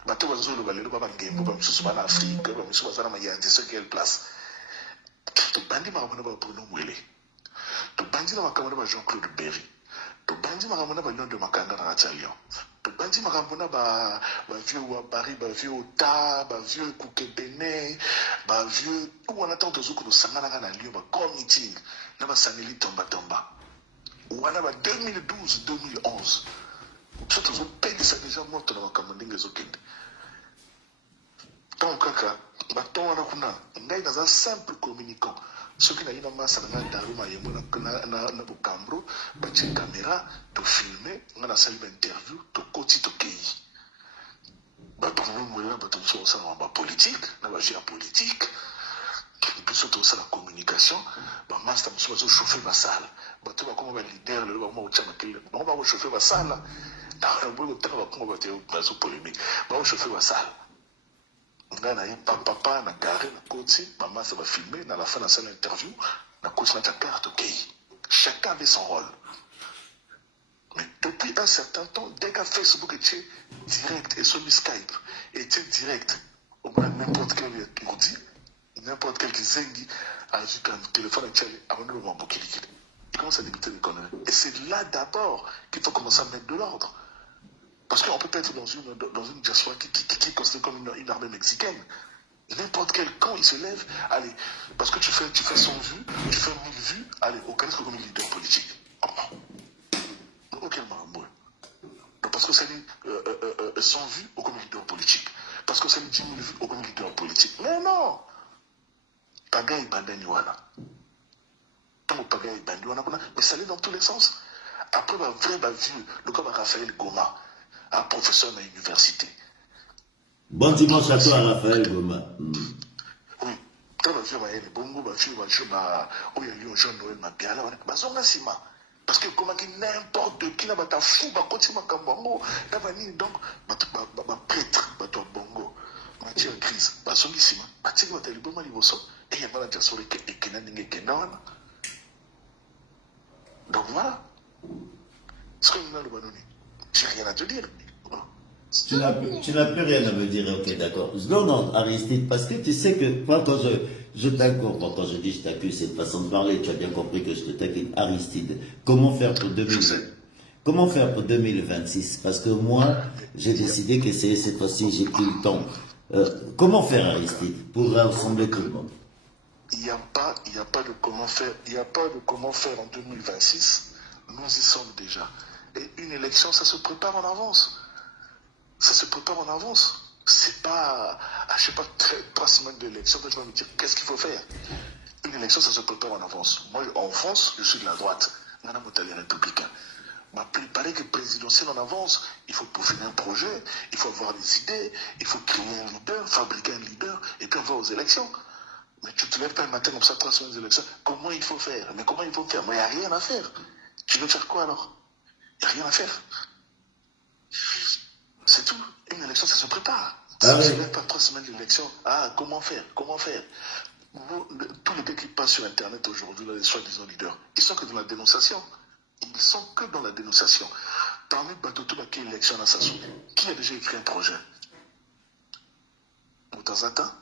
Bato bazolo balelo baba ngembo ba msusu bana Afrique ba msusu bazana ma yandi ce quelle place. To bandi makamona ba Bruno Mwele. To bandi na makamona ba Jean-Claude Berry. To bandi makamona ba Lion de Makanga na Ratalion. To bandi makamona ba vieux wa Paris, ba vieux Ota, ba vieux Koukebene, ba vieux où on attend toujours que nous sangana na Lyon ba committee na ba saneli tomba. Wana ba 2012-2011. Surtout vous payez ça déjà moi dans ma commanding les okende. Donc kaka, baton wana kuna, ngai dans un simple communicant. Ce qui n'a eu masse dans la daruma et na bukambro, une caméra, tu filmer, on a salle d'interview, tu côté tu pays. Bato moi bato so ça na politique, na ba géopolitique. Puis surtout ça la communication, ba master muso so chauffer ba salle. Bato ba comme ba leader le ba mo tchama kile. On va chauffer ba salle. Na bo te ba comme ba te ba so polémique. Ba chauffer ba salle. On a eu papa na carré na côté, maman ça va filmer, dans la fin de la salle d'interview, na côté na ta carte, ok. Chacun avait son rôle. Mais depuis un certain temps, dès que Facebook était direct et sur le Skype était direct, au moins n'importe quel ordi, n'importe quel zengi, avec un téléphone avant de le voir pour qu'il commence à débuter les conneries. Et c'est là d'abord qu'il faut commencer à mettre de l'ordre. Parce qu'on peut pas être dans une diaspora qui est considérée comme une armée mexicaine. N'importe quel camp, il se lève, allez, parce que tu fais 100 vues, tu fais 1000 vues, allez, aucun comme un leader politique. Aucun marabou. Parce que c'est 100 vues, aucun leader politique. Parce que c'est 10 000 vues, aucun leader politique. Mais non! Paga et Bandaniwana. Tant que Paga et Bandaniwana, mais ça allait dans tous les sens. Après, vrai, vieux, le comme Raphaël Goma. Un professeur à l'université. Bon dimanche à toi, Raphaël Goma. Oui, quand on fait les bongo, il y a eu un jeune Noël, ma bien là, parce que comme n'importe qui n'a pas fou, bah continue à cambango, donc, prêtre, bongo, Mathieu en crise, bah solissima, bah tiens, bah t'as le bon manivoso, et il y a pas la diaspora qui n'a n'ingé qu'énorme. Donc voilà, ce que nous avons le banoni. J'ai rien à te dire. Tu n'as plus rien à me dire, ok, d'accord. Non, Aristide, parce que tu sais que moi, quand je t'accorde, quand je dis je t'accuse, c'est une façon de parler, tu as bien compris que je te taquine. Aristide, comment faire pour 2026? Parce que moi, j'ai décidé que c'est cette fois-ci, j'ai pris le temps. Comment faire, Aristide, pour rassembler tout le monde? Il n'y a pas de comment faire. Il n'y a pas de comment faire en 2026. Nous y sommes déjà. Et une élection, ça se prépare en avance. Ça se prépare en avance. C'est pas, je sais pas, 3 semaines d'élection que je vais me dire qu'est-ce qu'il faut faire. Une élection, ça se prépare en avance. Moi, en France, je suis de la droite. On a les républicains. Mais préparer que présidentielle en avance, il faut peaufiner un projet, il faut avoir des idées, il faut créer un leader, fabriquer un leader, et puis on va aux élections. Mais tu te lèves pas le matin comme ça, 3 semaines d'élection. Comment il faut faire? Mais comment il faut faire? Mais il n'y a rien à faire. Tu veux faire quoi alors? Il n'y a rien à faire. C'est tout. Une élection, ça se prépare. Si tu ne lèves pas 3 semaines d'élection, comment faire? Tous les gars qui passent sur Internet aujourd'hui, les soi-disant leaders, ils sont que dans la dénonciation. Ils sont que dans la dénonciation. Parmi Batoto, qui est l'élection à Sassou, qui a déjà écrit un projet? Moutazata?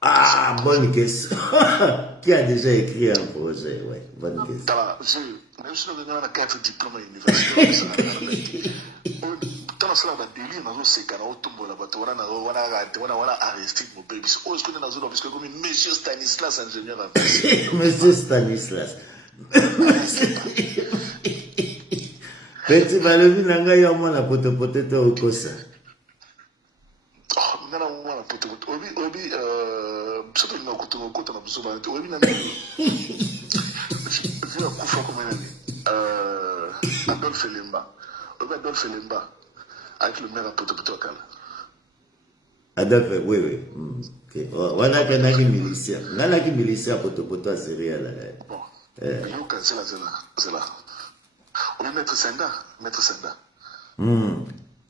Ah, bonne question. Qui a déjà écrit un projet? Ouais, bonne question. Même si on a un 4 diplômes à l'université, dans cela, délire, dans ce cas, on tombe là, Aristide, mon baby. Oh, est-ce que nous avons parce que comme Monsieur Stanislas, ingénieur à Monsieur Stanislas. Petit balobi nanga yo mwana potopoto to okosa. Oh, ngana mwana potopoto. Obi surtout na kutokoto na buso ba. Obi na via kufa comme nani. Adolphe Lemba. Obi Adolphe Lemba avec le maire à potopoto kala. Adolphe, oui. Okay. Wana kanaki militia. Ngana ki militia potopoto a série là. Bon. Yoka c'est là. On est Maître Senda.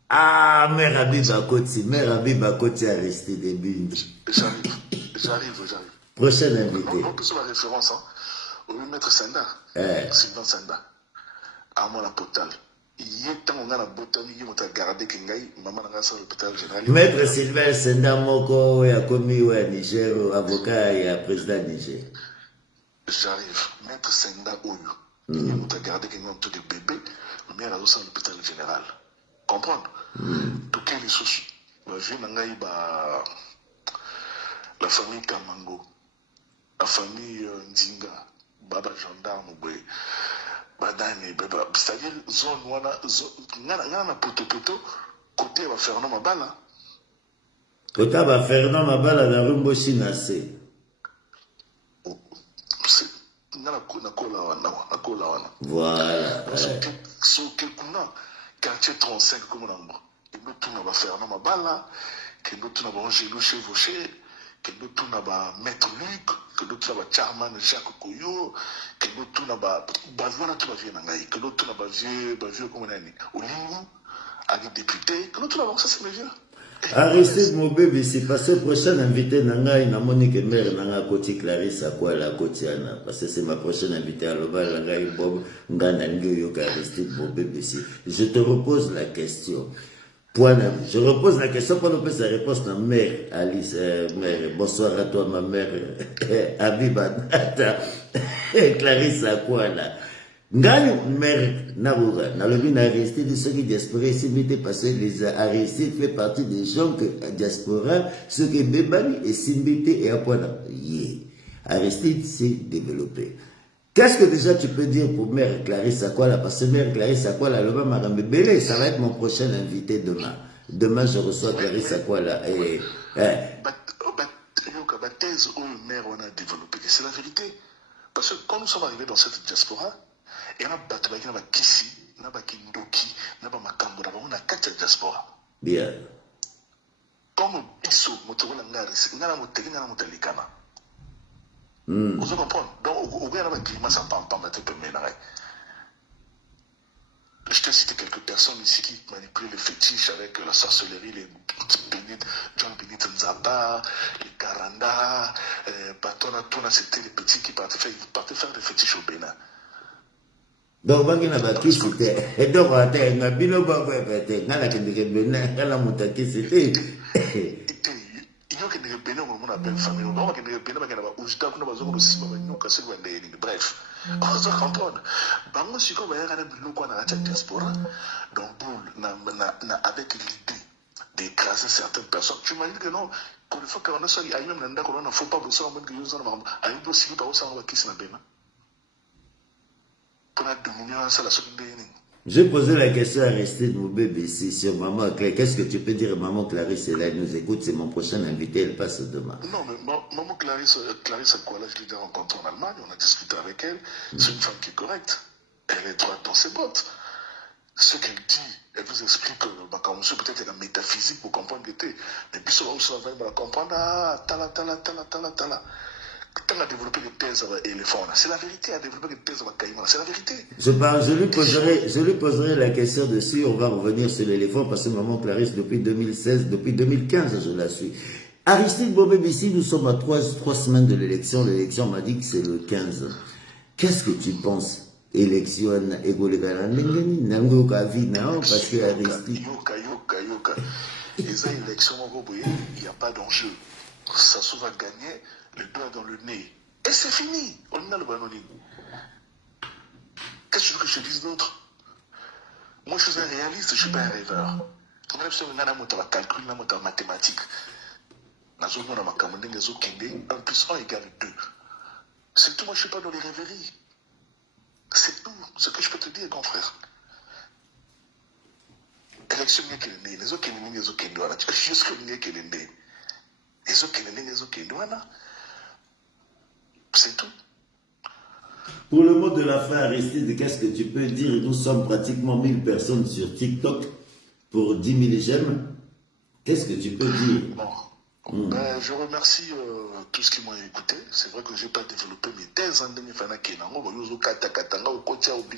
Ah, Mère Habib Bakoti a resté début. J'arrive. Prochaine invité. On peut sur la référence, hein. On est Maître Senda. Sylvain Senda. À moi la potale. Il y a tant on a la botanie, on t'a gardé Kingai, maman n'a pas l'hôpital général. Maître Sylvain Senda Moko, il a commis à Niger, avocat et président Niger. J'arrive. Maître Senda Oyo. On t'a gardé Kingai en tout de bébé, mais elle a aussi l'hôpital général. Comprendre? Tout quel est souci? Je n'ai pas la famille Kamango, la famille Ndinga, Baba Gendarme, Badane, c'est-à-dire, zone, na poto, côté va Fernand Mabala. Côté va Fernand Mabala, la rumbo Chinase. Voilà. Quartier 35, comme on a dit. Et nous, tout n'a pas fait un mabala, que nous, tout n'a pas Angelo chevauché, que nous, tout n'a pas Maître Luc, que nous, tout n'a pas Charman Jacques Koyo, que nous, tout n'a pas Bavana, tout va venir Nangaï, que nous, tout n'a pas vieux, comme on a dit. Olingo, avec député, que nous, tout n'a pas ça, c'est mes vieux. Aristide Mobebe, c'est parce que le prochain invité Nangaï, na Monique Mère Nanga Koti Clarisse à quoi la Kotiana, parce que c'est ma prochaine invitée à l'Oval Nangaï Bob Ngana Yoka Aristide Mobebe. Je te repose la question. Je repose la question pour nous faire sa réponse à mère Alice. Mère, bonsoir à toi, ma mère Abiba Clarisse à quoi là? Ngayo mère Naboura, Nalobi Aristide, ceux qui diaspora s'imité parce que les Aristide fait partie des gens que diaspora, ceux qui Bébani et Simbité et Apona. Aristide s'est développé. Qu'est-ce que déjà tu peux dire pour mère Clarisse Akwala? Parce que mère Clarisse Akwala, le Marambe Belé, ça va être mon prochain invité demain. Demain, je reçois Clarisse Akwala. Et, thèse où mère on a développé, c'est la vérité. Parce que quand nous sommes arrivés dans cette diaspora, il y a un bateau qui n'a pas Kissi, n'a pas Kindoki, n'a pas Makambo, on a 4 diaspora. Bien. Comme Bissou, Motogola Ngari, Ngana Motegi, Ngana Motalikana. Vous comprenez? Donc, au gars, il y a un climat sans pam-pam, je t'ai cité quelques personnes ici qui manipulent les fétiches avec la sorcellerie, les John Benit Nzapa, les Karanda, Batona, Tona, c'était les petits qui partaient faire des fétiches au Bénin. Donc, bangi na baki c'était et donc ate na bino ba bete ngala kendeke bena ngala mutaki c'était il y a que Bénin on appelle famille on va que Bénin ba kana ba ujita kuna bazo ko siba ba nyoka se ba ndeni bref on se comprendre bango siko ba yana bilo kwa na acha diaspora donc na avec l'idée d'écraser certaines personnes tu m'as dit que non pour le fois qu'on a ça il y a même nanda qu'on a faut pas bosser en mode que nous on a un peu si pas ça on va kisser na Bénin. J'ai posé la question à Aristide Mobebe ici sur Maman Claire. Qu'est-ce que tu peux dire à Maman Clarisse? Elle nous écoute, c'est mon prochain invité, elle passe demain. Non, mais Maman Clarisse Akwala, je l'ai déjà rencontrée en Allemagne, on a discuté avec elle. C'est une femme qui est correcte. Elle est droite dans ses bottes. Ce qu'elle dit, elle vous explique que peut-être elle a la métaphysique pour comprendre l'été. Mais puis ça va comprendre, tala. Quand on a développé les thèses avec éléphants, c'est la vérité, à développer les thèses avec caïman, c'est la vérité. Je lui poserai la question dessus, on va revenir sur l'éléphant, parce que Maman Clarisse, depuis 2016, depuis 2015, je la suis. Aristide Mobebe, ici, nous sommes à 3 semaines de l'élection. L'élection m'a dit que c'est le 15. Qu'est-ce que tu penses? Élection, parce que Aristide. Yoka. Les élections, il n'y a pas d'enjeu. Ça se va gagner. Le doigt dans le nez. Et c'est fini. On a le banoni. Qu'est-ce que tu veux que je te dise d'autre? Moi, je suis un réaliste, je ne suis pas un rêveur. On a un calcul, on a un mathématique. En plus, 1 égale 2. C'est tout, moi, je ne suis pas dans les rêveries. C'est tout ce que je peux te dire, grand frère. Élection, les autres qui les autres qui doivent. Juste que les les autres qui doivent. C'est tout. Pour le mot de la fin, Aristide, qu'est-ce que tu peux dire? Nous sommes pratiquement 1000 personnes sur TikTok pour 10 000 j'aime. Qu'est-ce que tu peux dire? Je remercie tous ceux qui m'ont écouté. C'est vrai que je n'ai pas développé mes thèses en 2020.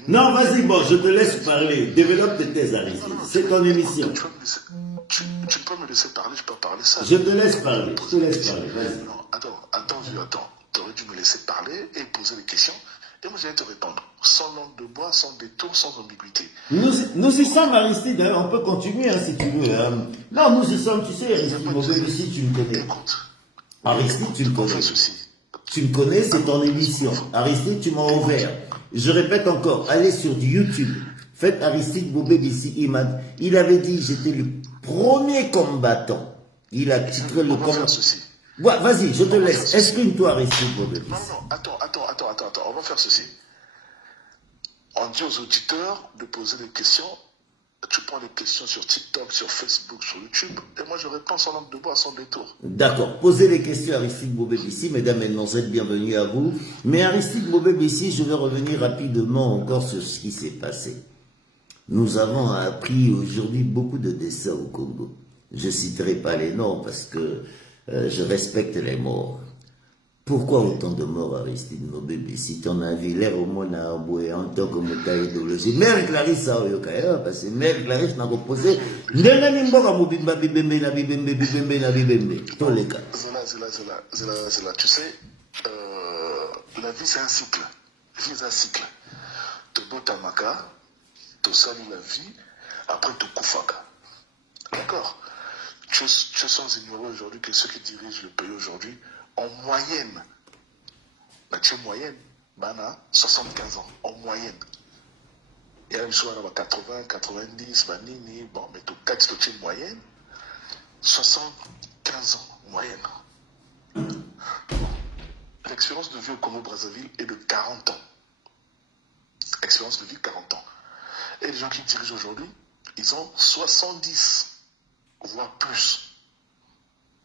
Non, vas-y, bon, je te laisse parler. Développe tes thèses, Aristide. C'est ton émission. Tu peux me laisser parler, je peux parler ça. Je te laisse parler. Vas-y. Non, attends. Tu aurais dû me laisser parler et poser des questions. Et moi, j'allais te répondre. Sans langue de bois, sans détour, sans ambiguïté. Nous y sommes, Aristide. Hein, on peut continuer hein, si tu veux. Non, nous y sommes, tu sais, Aristide. Si tu me connais. Écoute. Aristide, tu me connais. Tu me connais, c'est ton émission. Aristide, tu m'as ouvert. Je répète encore, allez sur YouTube. Faites Aristide Mobebe ici. Il avait dit, j'étais le premier combattant. Il a titré le combat. Ouais, vas-y, je te laisse. Exprime-toi, Aristide Mobebe. Non, attends. On va faire ceci. On dit aux auditeurs de poser des questions tu prends des questions sur TikTok, sur Facebook, sur YouTube, et moi je réponds sans langue de bois, sans détour. D'accord. Posez les questions à Aristide Bobébissi. Mesdames, Mesdemoiselles, bienvenue à vous. Mais Aristide Bobébissi, je vais revenir rapidement encore sur ce qui s'est passé. Nous avons appris aujourd'hui beaucoup de décès au Congo. Je ne citerai pas les noms parce que je respecte les morts. Pourquoi autant de morts, Aristide Bobébissi? Ton avis, l'air au monde a aboué en tant que méta idéologie. Mère Clarisse a oyokaya, parce que Mère Clarisse n'a reposé. Ndena nimboka mubimba bibembe na bibembe bibembe na bibembe. Tous les cas. Zéla. Tu sais, la vie c'est un cycle. La vie c'est un cycle. Te botamaka, te sali la vie, après te koufaka. D'accord? Tu es sans ignorer aujourd'hui que ceux qui dirigent le pays aujourd'hui, en moyenne, tu es moyenne, 75 ans, en moyenne. Il y a même soit 80, 90, bon, mais tu es moyenne, 75 ans, moyenne. L'expérience de vie au Congo-Brazzaville est de 40 ans. Expérience de vie, 40 ans. Et les gens qui dirigent aujourd'hui, ils ont 70, voire plus.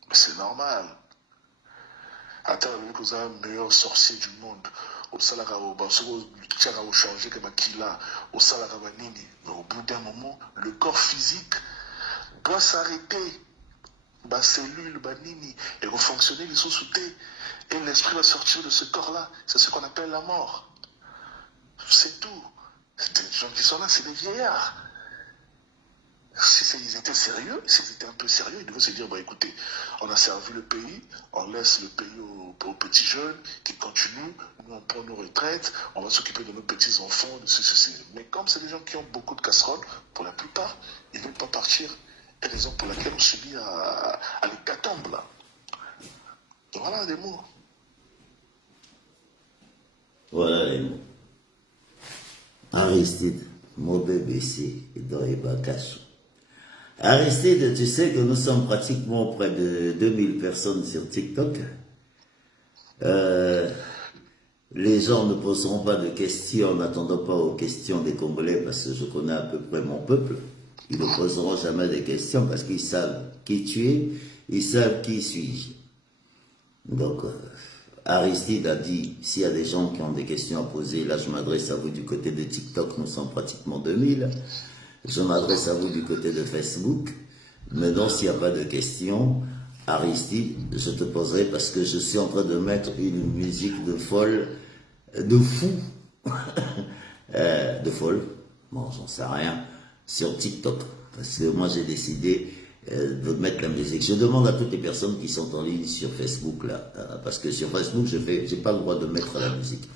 Mais c'est normal. Attends, vous avez le meilleur sorcier du monde. Au salaire, au changer comme Akila, au salaire, mais au bout d'un moment, le corps physique doit s'arrêter. Bas cellules, bas nini, et refonctionner les sous-soutés. Et l'esprit va sortir de ce corps-là. C'est ce qu'on appelle la mort. C'est tout. Les gens qui sont là, c'est des vieillards. Si ils étaient sérieux, s'ils étaient un peu sérieux, ils devaient se dire, écoutez, on a servi le pays, on laisse le pays aux petits jeunes qui continuent, nous on prend nos retraites, on va s'occuper de nos petits-enfants, Mais comme c'est des gens qui ont beaucoup de casseroles, pour la plupart, ils ne veulent pas partir. Et raison pour laquelle on subit à l'hécatombe, là. Voilà les mots. Voilà les mots. Aristide Bobébissi et Doriba Kassou. Aristide, tu sais que nous sommes pratiquement près de 2000 personnes sur TikTok. Les gens ne poseront pas de questions en n'attendant pas aux questions des Congolais parce que je connais à peu près mon peuple. Ils ne poseront jamais de questions parce qu'ils savent qui tu es, ils savent qui suis-je. Donc, Aristide a dit, s'il y a des gens qui ont des questions à poser, là je m'adresse à vous du côté de TikTok, nous sommes pratiquement 2000. Je m'adresse à vous du côté de Facebook. Maintenant, s'il n'y a pas de questions, Aristide, je te poserai parce que je suis en train de mettre une musique de folle, de fou, de folle, bon, j'en sais rien, sur TikTok. Parce que moi, j'ai décidé de mettre la musique. Je demande à toutes les personnes qui sont en ligne sur Facebook, là, parce que sur Facebook, je n'ai pas le droit de mettre la musique.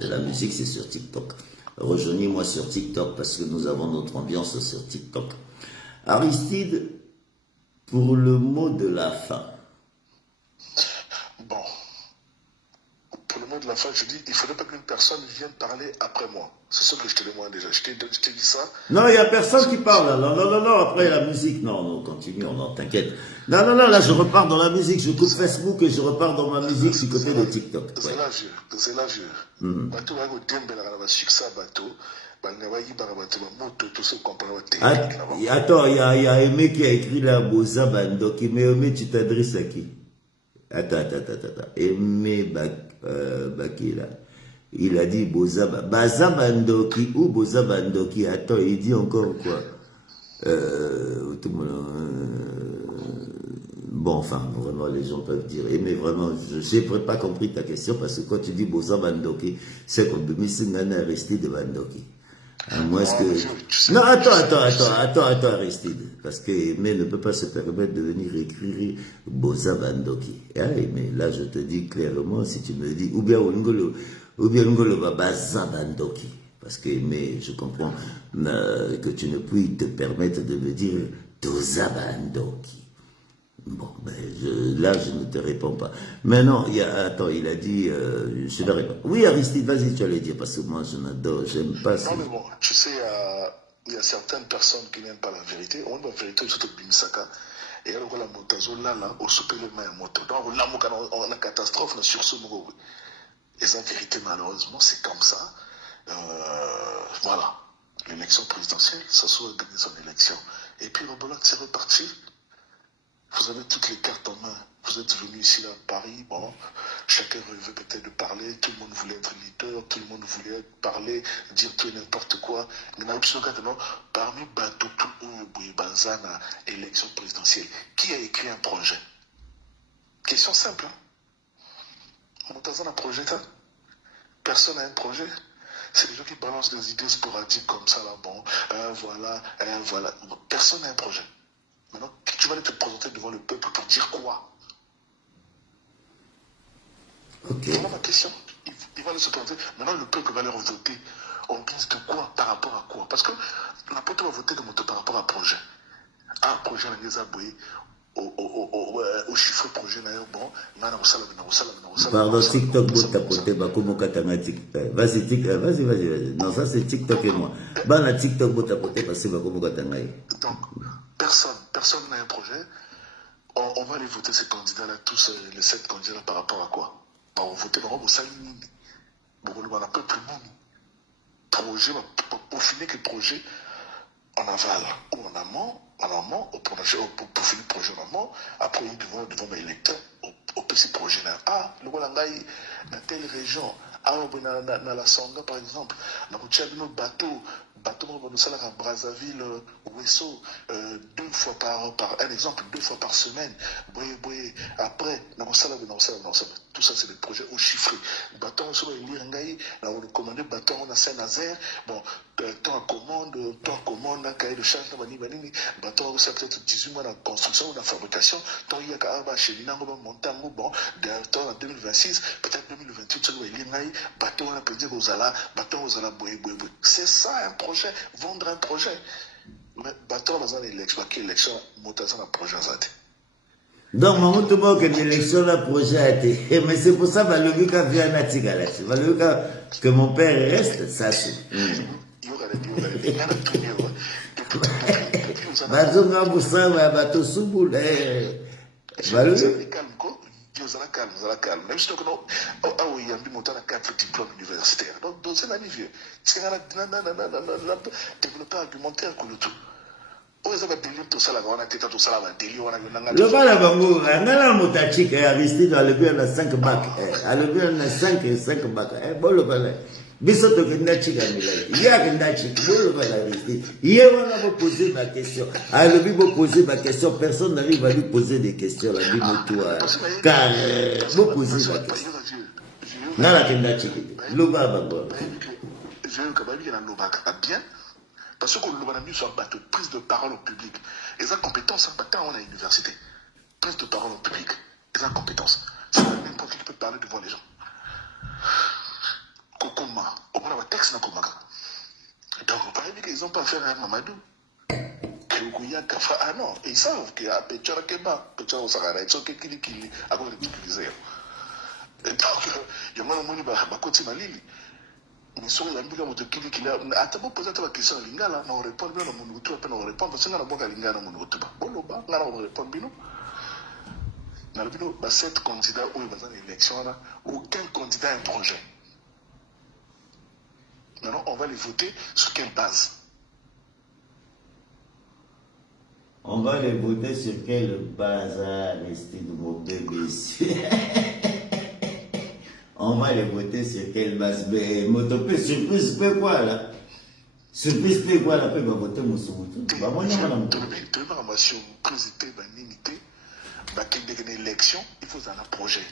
La musique, c'est sur TikTok. Rejoignez-moi sur TikTok parce que nous avons notre ambiance sur TikTok. Aristide, pour le mot de la fin. Bon. Pour le mot de la fin, je dis, il ne faudrait pas qu'une personne vienne parler après moi. C'est ce que je te demande déjà. Je t'ai dit ça. Non, il n'y a personne qui parle là. Non, après la musique. Non, continue, non, t'inquiète. Non, là, je repars dans la musique. Je coupe Facebook et je repars dans ma musique du côté de TikTok. C'est là, vieux. Bateau, va au succès bateau. Attends, il y a Aimé qui a écrit là, Boza Bandoki. Mais Aimé, tu t'adresses à qui? Attends. Aimé Baki là. Il a dit Boza Bandoki ou Boza Bandoki. Attends, il dit encore quoi? Bon, enfin, vraiment, les gens peuvent dire. Mais vraiment, je n'ai pas compris ta question parce que quand tu dis Boza Bandoki, c'est comme de Missingana resté de Bandoki. Moi, est-ce que... Non, attends, Aristide. Parce que Aimé ne peut pas se permettre de venir écrire Boza Bandoki. Mais là, je te dis clairement, si tu me dis, ou bien Ngolo Baza Bandoki. Parce que Aimé, je comprends que tu ne puisses te permettre de me dire Toza Bandoki. Bon, là, je ne te réponds pas. Maintenant, attends, il a dit, je ne réponds pas. Oui, Aristide, vas-y, tu allais dire, parce que moi, je n'adore, j'aime pas ça. Non, mais bon, tu sais, il y a certaines personnes qui n'aiment pas la vérité. On aime la vérité, surtout Bimisaka. Et alors, la motazo, là, au souper, le main, moto. Donc, là, on a une catastrophe, sur ce moment. Et la vérité, malheureusement, c'est comme ça. Voilà. Les l'élection présidentielle, Sassou a gagné son élection. Et puis Robolote c'est reparti. Vous avez toutes les cartes en main. Vous êtes venu ici à Paris, bon, chacun rêvait peut-être de parler, tout le monde voulait être leader, tout le monde voulait parler, dire tout et n'importe quoi. Mais parmi Batotou ou Banzana, élection présidentielle, qui a écrit un projet? Question simple, hein? On a un projet, hein? Personne n'a un projet. C'est des gens qui balancent des idées sporadiques comme ça, là, bon, voilà, voilà. Personne n'a un projet. Maintenant, tu vas aller te présenter devant le peuple pour dire quoi? Ok. Voilà ma question. Il va aller se présenter. Maintenant, le peuple va leur voter. On pense de quoi? Par rapport à quoi? Parce que la peuple va voter de moto par rapport à un projet. Un projet, on les a bouillés. Au chiffre projet, bon, pardon, TikTok, vous tapotez, comment katanga TikTok. Vas-y, TikTok, vas-y. Non, ça c'est TikTok et moi. Bah, la TikTok, vous tapotez parce que comment katanga. Donc, personne n'a un projet. On va aller voter ces candidats-là, tous les 7 candidats par rapport à quoi? On va voter dans le Saline. Bon, on a peu tout le monde. Projet, pour finir que le projet en aval ou en amont, pour finir le projet en amont, après devant mes électeurs, au petit projet là. Ah, le voilà, dans telle région, dans la Songa par exemple, dans le bateau, à Brazzaville, Ouesso, 2 fois un exemple, 2 fois par semaine. Après, tout ça c'est des projets au chiffré. Bateau, on a commandé bateau, on a Saint-Nazaire, bon, temps à commande, un cahier de charge, bateau, ça peut-être 18 mois de construction ou de fabrication, tant il y a qu'à acheter, montant, bon, temps en 2026, peut-être 2028, bateau, on a payé aux alas, bateau, aux alas, c'est ça un projet, vendre un projet. Mais bateau, dans l'élection, montation un projet, ça. Donc, maman, tout le monde que l'élection, le projet a été. Mais c'est pour ça, le but vient à Tigalax. Le but que mon père reste, ça c'est. Bazonga Boussawa, Bato Souboul. Calme. Même si il y a un 4 diplômes universitaires. Donc, c'est un vieux. C'est un développeur argumentaire que le tout. Le bala bango, ngala motachika ya Aristide alebia na 5 bacs. Alebia na 5 bacs. Bon le bala. Biso to kenda chika milai. Ya kenda chika bon le bala Aristide. Hier on a posé ma question. Alebi bo poser ma question, personne n'arrive à lui poser des questions la bi toi. Car bo poser ma question. Ngala kenda chika. Le bala bango. Je veux que babi na lobaka bien. Parce que le Banami soit battu, prise de parole au public. Et sa compétence, on a l'université. Prise de parole au public. Et sa compétence. C'est n'importe qui peut parler devant les gens. Kokoma. On a un texte dans Komaga. Donc, on paraît qu'ils n'ont pas fait un Mamadou. Ah non, ils savent qu'il y a Pétchara Keba, Pétchara Osagara, ils sont qui à cause de l'utiliser. Et donc, il y a un moment où Bakoti Malili. Mais sur la musique, on te dit qu'il a. Attends, poser la question à Lingala, on répond bien à mon retour, on répond parce que nous avons Lingala, mon retour. Bon, on répond bien. Dans le bureau, 7 candidats où il va y avoir une élection, aucun candidat a un projet. Maintenant, on va les voter sur quelle base? On va les voter sur quelle base, Aristide, mon bébé? On va les voter sur quelle base? Mais motopé surprise peut quoi là? Surprise peut quoi là? Peut va voter mon soumoutou. Bah moi non madame. Tu veux pas ramasser une présidente banimité? Bah qu'il y ait une élection, il faut un projet.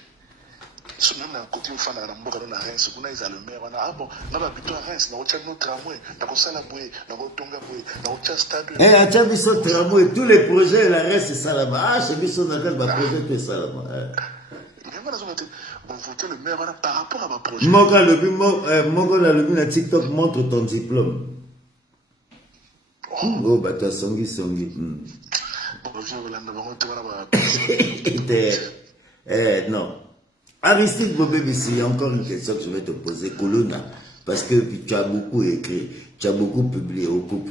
Si nous avons côté fan à Namboka dans la Reims, on a le maire, on a ah bon, on a habité à Reims, on a autre notre tramway, on a ça la bouée, on a autre bouée, on a autre stade. Eh, à Tchabiso tramway, tous les projets la Reims c'est ça là-bas. Ah, chez Bisso Nakal, ma projet c'est ça là-bas. Mais moi on voter le maire par rapport à ma projet. Moga le but na TikTok montre ton diplôme. Oh bah toi songi. Bon, je vais non. Aristide Bobé, c'est encore une question que je vais te poser, Colonna, parce que tu as beaucoup écrit, tu as beaucoup publié, tout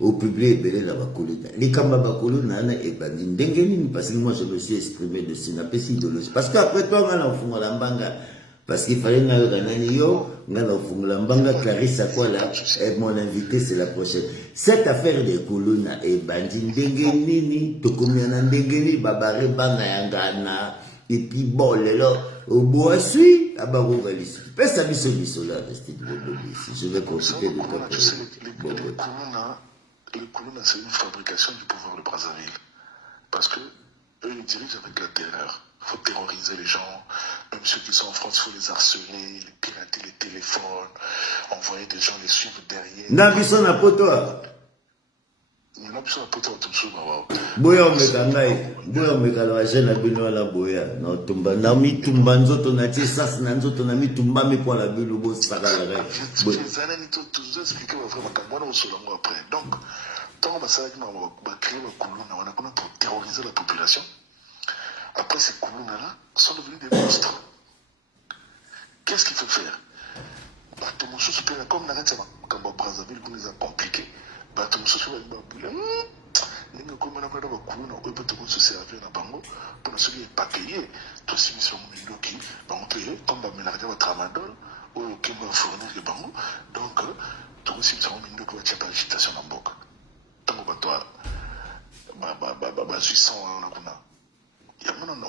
le publié, belé la Colonna. Les Kambaba Colonna et Bandin, parce que moi je me suis exprimé dessus, n'a pas si idéologie. Parce qu'après toi, on a l'enfant à la banga, parce qu'il fallait n'a yo, Mbanga Clarisse Akwala, mon invité, c'est la prochaine. Cette affaire de Kuluna et Bandi Ndengenini, Tokomiana Ndengeni, Babare Banayangana, et puis bon, là, au bois suit, à Baro Valis. Pèse à Misso là, restez de Bobo ici. Je vais profiter de toi. Tu sais, les Kuluna, c'est une fabrication du pouvoir de Brazzaville. Parce que eux, ils dirigent avec la terreur. Il faut terroriser les gens. Même ceux qui sont en France, il faut les harceler, les pirater les téléphones, envoyer des gens les suivre derrière. Nabiso na poto. Nabiso na poto tout ça, waouh. Boya mekangai, boya mekala jena bino la boya. Na tumba na mi tumba nzoto na tsas na nzoto na mi tumba mi pour la bino bo sakala ga. Les années tout ça expliquer vraiment quand on se l'a après. Donc tant on va ça va créer le Kuluna, on a pour terroriser la population. Après ces Kuluna-là sont devenus des monstres. Qu'est-ce qu'il faut faire? Comme Narete Kamba Brazzaville, vous les a compliqués. Batomoso va bouler. Ninga comme on a pas de Kuluna, on peut se servir dans Bango pour ne se pas payer. Tout ce qui sont Mindoki, on peut, comme on a votre tramadol, ou qui va fournir les Bango. Donc, tout ce qui sont Mindoki va tirer l'agitation dans Bango. Tant que toi, on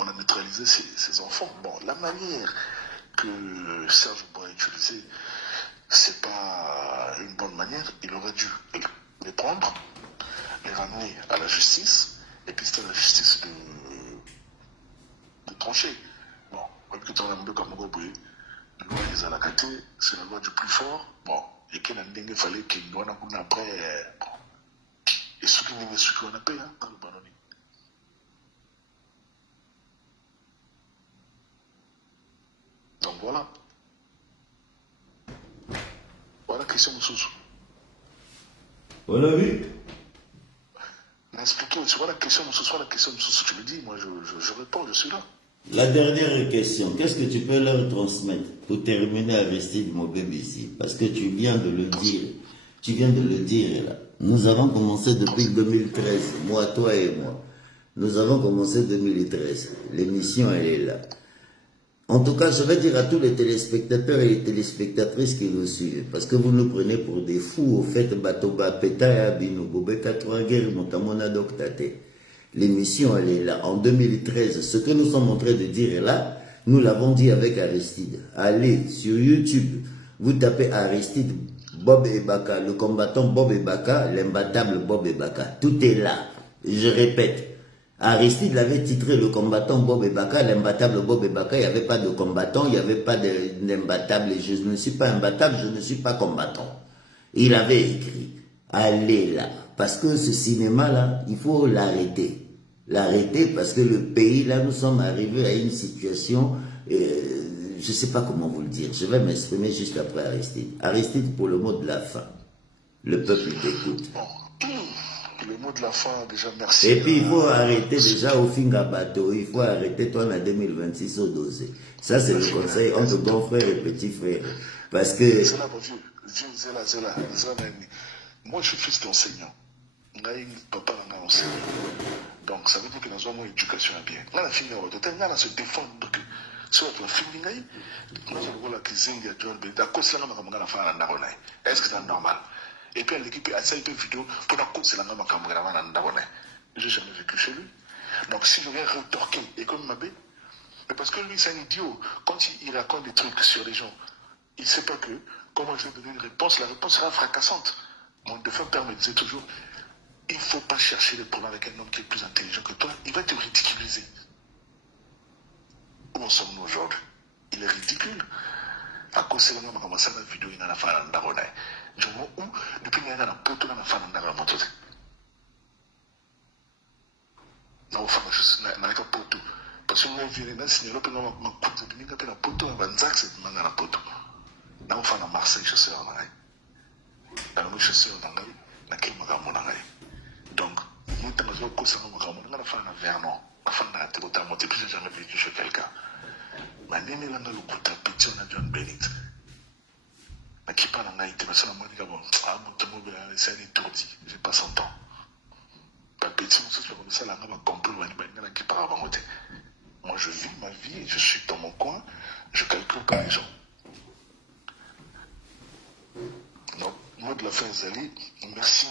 a neutralisé ces enfants. Bon, la manière que Serge Bois a utilisée, c'est pas une bonne manière. Il aurait dû les prendre, les ramener à la justice, et puis c'était à la justice de trancher. Bon, même que tu as un peu comme Goboué, la loi des Alakaté, c'est la loi du plus fort. Bon, et qu'il a il fallait qu'il doit après. Bon. Et ceux qui n'aiment ceux qu'on appelle dans le banoni. Donc voilà. Voilà la question de Soussou. Voilà, oui. M'expliquer aussi, voilà la question de Soussou, la question de Soussou. Tu me dis, moi je réponds, je suis là. La dernière question, qu'est-ce que tu peux leur transmettre pour terminer Aristide Mobembe ici? Parce que tu viens de le dire. Tu viens de le dire là. Nous avons commencé depuis 2013, moi, toi et moi. Nous avons commencé 2013. L'émission, elle est là. En tout cas, je vais dire à tous les téléspectateurs et les téléspectatrices qui nous suivent, parce que vous nous prenez pour des fous, au fait, Batoba, Peta, Bino, Bobeka, Trois Guerres, Montamona, Doctate. L'émission, elle est là. En 2013, ce que nous sommes en train de dire est là, nous l'avons dit avec Aristide. Allez sur YouTube, vous tapez Aristide Bob Ebaka, le combattant Bob Ebaka, l'imbattable Bob Ebaka. Tout est là. Je répète. Aristide l'avait titré le combattant Bob Ebaka, l'imbattable Bob Ebaka. Il n'y avait pas de combattant, il n'y avait pas d'imbattable. Je ne suis pas imbattable, je ne suis pas combattant. Il avait écrit, allez là. Parce que ce cinéma-là, il faut l'arrêter. L'arrêter parce que le pays, là, nous sommes arrivés à une situation, je ne sais pas comment vous le dire. Je vais m'exprimer juste après Aristide. Aristide, pour le mot de la fin. Le peuple t'écoute. Le mot de la fin, déjà, merci. Et puis, il faut arrêter déjà au Finga Bateau. Il faut arrêter toi en 2026 au dosé. Ça, c'est le conseil entre grand frère et petit frère. Parce que... Zéla, mon vieux. Zéla. Moi, je suis fils d'enseignant. Papa m'a enseigné. Donc, ça veut dire que nous avons une éducation à bien. Là, la fille, on a se défendre. Si on a fini, nous avons la cuisine de John B. D'accord, c'est la maman qui a fait un est-ce que c'est normal? Et puis, l'équipe a essayé une vidéo pour la côte, c'est la maman qui a fait un je n'ai jamais vécu chez lui. Donc, si je viens retorquer, et comme ma bête, mais parce que lui, c'est un idiot. Quand il raconte des trucs sur les gens, il ne sait pas que, comment je vais donner une réponse, la réponse sera fracassante. Mon défunt père me disait toujours, il ne faut pas chercher les problèmes avec un homme qui est plus intelligent que toi. Il va te ridiculiser. Où en sommes-nous aujourd'hui? Il est ridicule. À cause de la commencé la vidéo, il a fait un ndaronai. Je vois où, depuis qu'il y a un poteau, il a fait un ndaronai. Non, il n'a pas poteau. Parce que moi, je viens de signaler que ma coute de minga pena poteau, on va dire que c'est manga na poteau. Non, on fait un Marseille, je sais, on a. Alors, je sais, on a. Na quel magasin on a. Donc, nous avons un cours on a fait un Vernon. On a fait un atelier, on a plus jamais vécu chez quelqu'un. Mais nous, on a le coup de petit, on a John Bennett. Mais qui parle en Haïti, mais ça, on a dit que mon témoin, c'est un étourdi, j'ai pas 100 ans. Petit, on se comme ça, là, on a compris, on a qui parle avant moi. Moi, je vis ma vie, je suis dans mon coin, je calcule pas les gens. de la fin, Zali, merci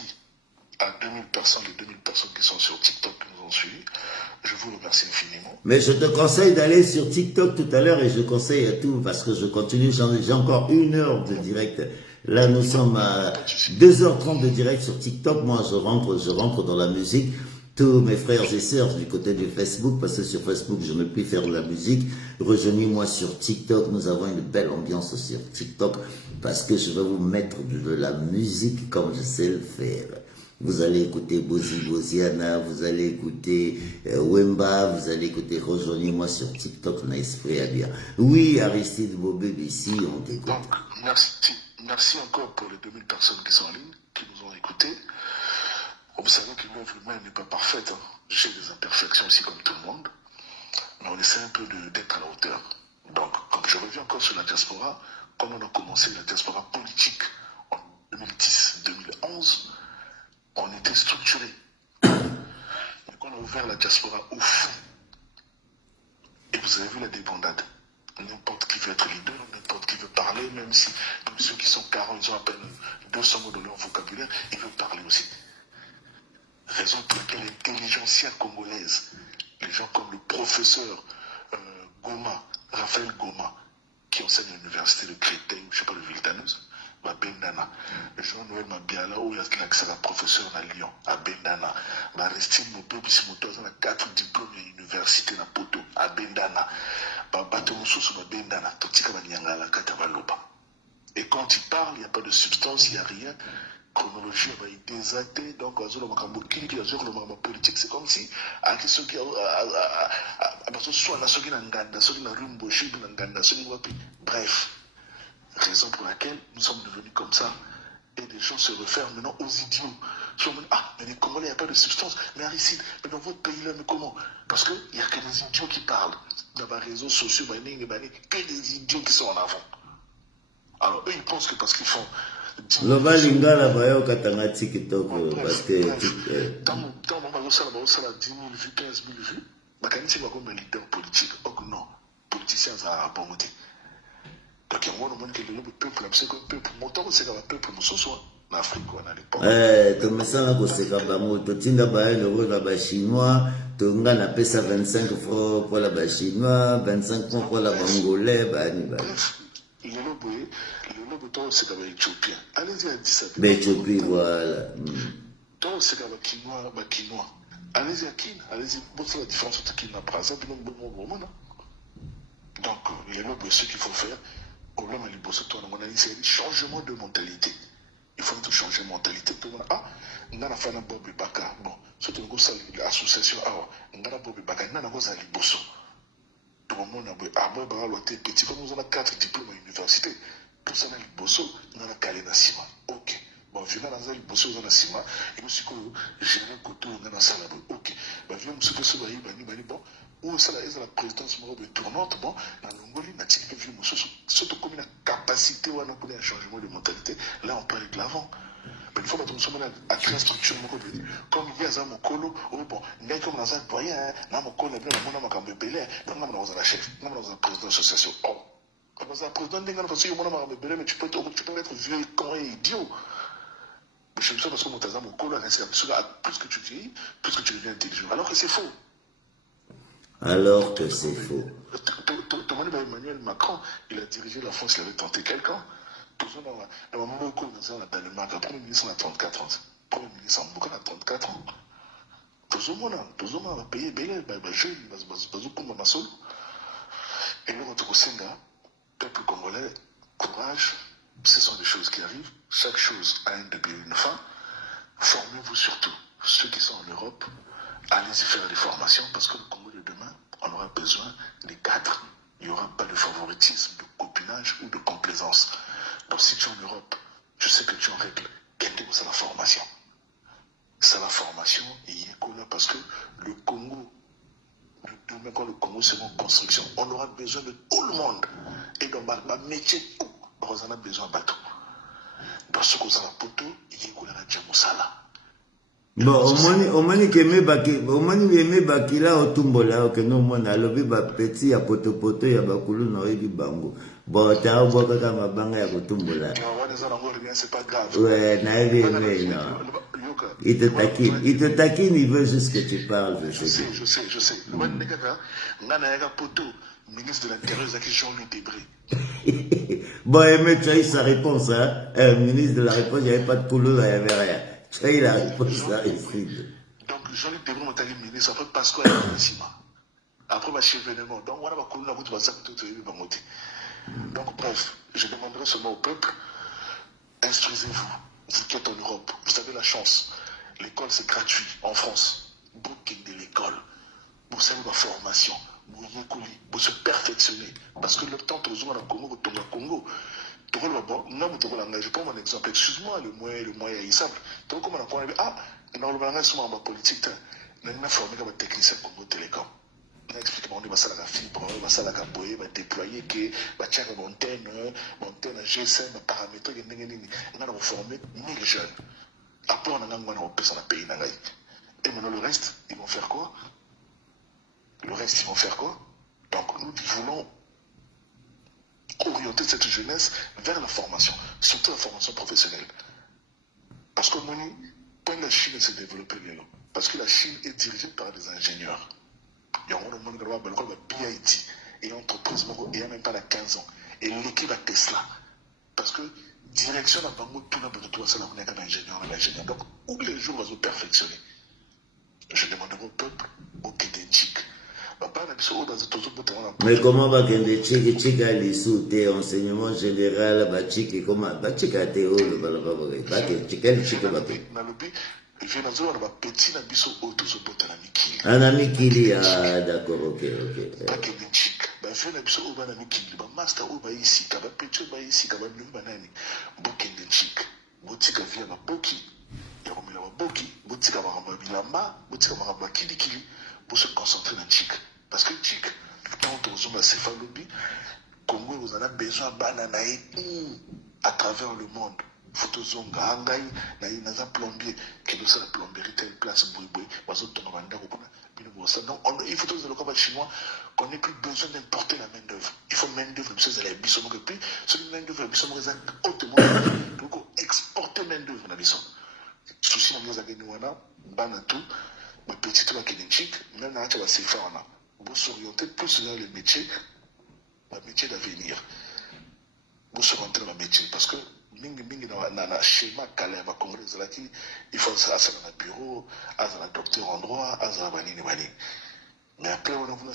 à 2000 personnes, les 2000 personnes qui sont sur TikTok qui nous ont suivis. Je vous remercie infiniment. Mais je te conseille d'aller sur TikTok tout à l'heure et je conseille à tout parce que je continue, j'ai encore 1 heure de direct. Là, nous sommes à 2h30 de direct sur TikTok. Moi, je rentre dans la musique. Tous mes frères et sœurs du côté du Facebook, parce que sur Facebook, je ne peux plus faire de la musique. Rejoignez-moi sur TikTok. Nous avons une belle ambiance sur TikTok parce que je vais vous mettre de la musique comme je sais le faire. Vous allez écouter Bozi Boziana, vous allez écouter Wemba, vous allez écouter, rejoignez-moi sur TikTok, on a esprit à dire. Oui, Aristide Bobé, ici, on t'écoute. Donc, merci encore pour les 2000 personnes qui sont en ligne, qui nous ont écoutés. Vous savez que l'œuvre humaine n'est pas parfaite. Hein. J'ai des imperfections aussi comme tout le monde. Mais on essaie un peu d'être à la hauteur. Donc, comme je reviens encore sur la diaspora, comme on a commencé la diaspora politique en 2010-2011, on était structuré. Mais quand on a ouvert la diaspora au fond, et vous avez vu la débandade, n'importe qui veut être leader, n'importe qui veut parler, même ceux qui sont 40, ils ont à peine 200 mots dans leur vocabulaire, ils veulent parler aussi. Raison pour laquelle l'intelligentsia congolaise, les gens comme le professeur Goma, Raphaël Goma, qui enseigne à l'université de Créteil, je ne sais pas, de Viltaneuse, à Bendana. Jean-Noël Mabiala, où il y a un professeur à Lyon, à Bendana. Aristide Mopé, Bisimoto, il y a 4 diplômes à l'université de Poto, à Bendana. Bato Moussous, à Bendana, Totika Banyangala, Katabaloba. Et quand il parle, il n'y a pas de substance, il n'y a rien. Chronologie, il est désaté, donc, le politique, c'est comme si, bref. Raison pour laquelle nous sommes devenus comme ça. Et des gens se referment maintenant aux idiots. Ah, mais les Congolais, il n'y a pas de substance. Mais Aristide, mais dans votre pays-là, mais comment? Parce qu'il n'y a que des idiots qui parlent. Dans les réseaux sociaux, que des idiots qui sont en avant. Alors, eux, ils pensent que parce qu'ils font. Loba lingala bayo katanga TikTok parce que dans mon ça 10 000 vues, 15 000 vues. Bakani c'est comme un leader politique. Oh non, politiciens ça a bon côté. Donc il y a un moment que le peuple, c'est que le peuple, montant c'est que le peuple nous soit en Afrique on a l'époque. To mesana ko seka ba moto tinda ba le la ba chinois, to nga na pesa 25 francs pour la ba chinois, 25 francs pour la bangolais, ba ni ba. Le lobo, c'est comme éthiopien. Allez-y à 10 à Éthiopie, voilà. Donc, c'est comme Kinois. Allez-y à Kin. Allez-y. Bon, c'est la différence entre Kin et Braza. Donc, les lobes, ce qu'il faut faire, au long de c'est un changement de mentalité. Il faut tout changer de mentalité. Ah, on a la fin de Bob et Baka. Bon, surtout l'association. Ah, on a la Bob et Baka. On a la Bosa Liboso. Tout le monde a petit. Comme nous avons 4 diplômes à l'université. Tout ça, on a Liboso. On a la Kalena Sima. Ok. Bon, je vais dans le bosso dans la cima, et monsieur, j'ai un côté dans la salle. Ok. Ben, je vais me souhaiter ce bail, bon, où ça la présidence tournante, bon, dans l'Ongolie, n'a pas vu, surtout comme une capacité ou un changement de mentalité, là, on peut aller de l'avant. Mais il faut que nous sommes à très structure, comme il y a un colo, bon, il y a comme dans un doyen, dans mon colo, on a un bébé, dans la chef, dans la présidence de l'association. Oh, dans un président, mais tu peux être vieux, comment idiot. Je me sens parce que mon tazam au col, plus que tu vieillis, plus que tu deviens intelligent. Alors que c'est faux. Alors que c'est faux. Emmanuel Macron, il a dirigé la France, il avait tenté quelqu'un. Dans le moment où on est en Danemark, le Premier ministre a 34 ans. Le Premier ministre a 34 ans. Tout le monde va payer Bélé, jeune, et nous, on Senga, peuple congolais, courage. Ce sont des choses qui arrivent. Chaque chose a un début et une fin. Formez-vous surtout. Ceux qui sont en Europe, allez-y faire des formations parce que le Congo de demain, on aura besoin des cadres. Il n'y aura pas de favoritisme, de copinage ou de complaisance. Donc si tu es en Europe, je sais que tu es en règle. Quelle est la formation? C'est la formation et il y a là parce que le Congo, demain quand le Congo sera en construction, on aura besoin de tout le monde. Et dans ma métier, tout. On a besoin de bateau. Dans ce qu'on a la poteau, il y a la Djamosala. Bon, au mani keme bakila otumbola que no mona lobi ba petit ya poto ya bakulu na oyebi bango. Bon, ta obaka kama banga ya kotumbola. c'est pas grave. Ouais, mais non. Il te taquine, il veut juste que tu parles. Je sais. Ministre de l'Intérieur, Jean-Louis Debré. Bon, mais tu as eu sa réponse, hein? Ministre de la réponse, il n'y avait pas de couleur, il n'y avait rien. Tu as eu la réponse là, ici. Donc, Jean-Luc Debré m'a dit ministre, après Pascal et après ma événement. Donc, voilà, donc, bref, je demanderai seulement au peuple, instruisez-vous. Vous qui êtes en Europe, vous avez la chance. L'école, c'est gratuit en France. Booking de l'école. Vous savez ma formation. Vous se perfectionner. Parce que le temps, tu as Congo, tu as Congo. Je prends mon exemple. Excuse-moi, le moyen est simple. Tu vois comment on a dit, non, le politique, on a formé comme technicien Congo Télécom. On a expliqué qu'on va faire la fibre, on va faire la caboye, on va déployer, on va tirer une antenne, GSM, paramètres, on a formé 1000 jeunes. Après, on a fait un pays. Et maintenant, le reste, ils vont faire quoi? Donc, nous voulons orienter cette jeunesse vers la formation, surtout la formation professionnelle. Parce que la Chine s'est développée, parce que la Chine est dirigée par des ingénieurs. Il y a un monde qui a BIT, et une entreprise qui n'a même pas 15 ans, et l'équipe à Tesla. Parce que direction n'a pas tout l'ingénieur. Donc, où les jours vont se perfectionner? Je demanderai au peuple, au Kédéchik. Mais comment va que Tchik a les sous enseignement général, Tchik, comment Tchik a été où le balababé? Un ami qui dit, d'accord, ok. Pour se concentrer dans Tchik. Parce que Tchik, quand on a céphalobi, Congo, vous en avez besoin à travers le monde. Photozonga, Angaï, Naïnaza plombier, qui nous a la plomberie, telle place, Bouiboui, donc, il faut que le combat chinois qu'on n'ait plus besoin d'importer la main-d'œuvre. Il faut main-d'œuvre, puis cette main-d'œuvre, hautement, donc exporter main-d'œuvre dans les sons. Souci, on a gagné, Banatou, mais petit peu Kédéchik, même là, tu vas se faire, vous s'orienter plus dans les métiers d'avenir. Vous s'orienter dans le métier, parce que dans le schéma calé, il faut ça dans le bureau, dans le docteur en droit, dans le bani. Mais après, on a vu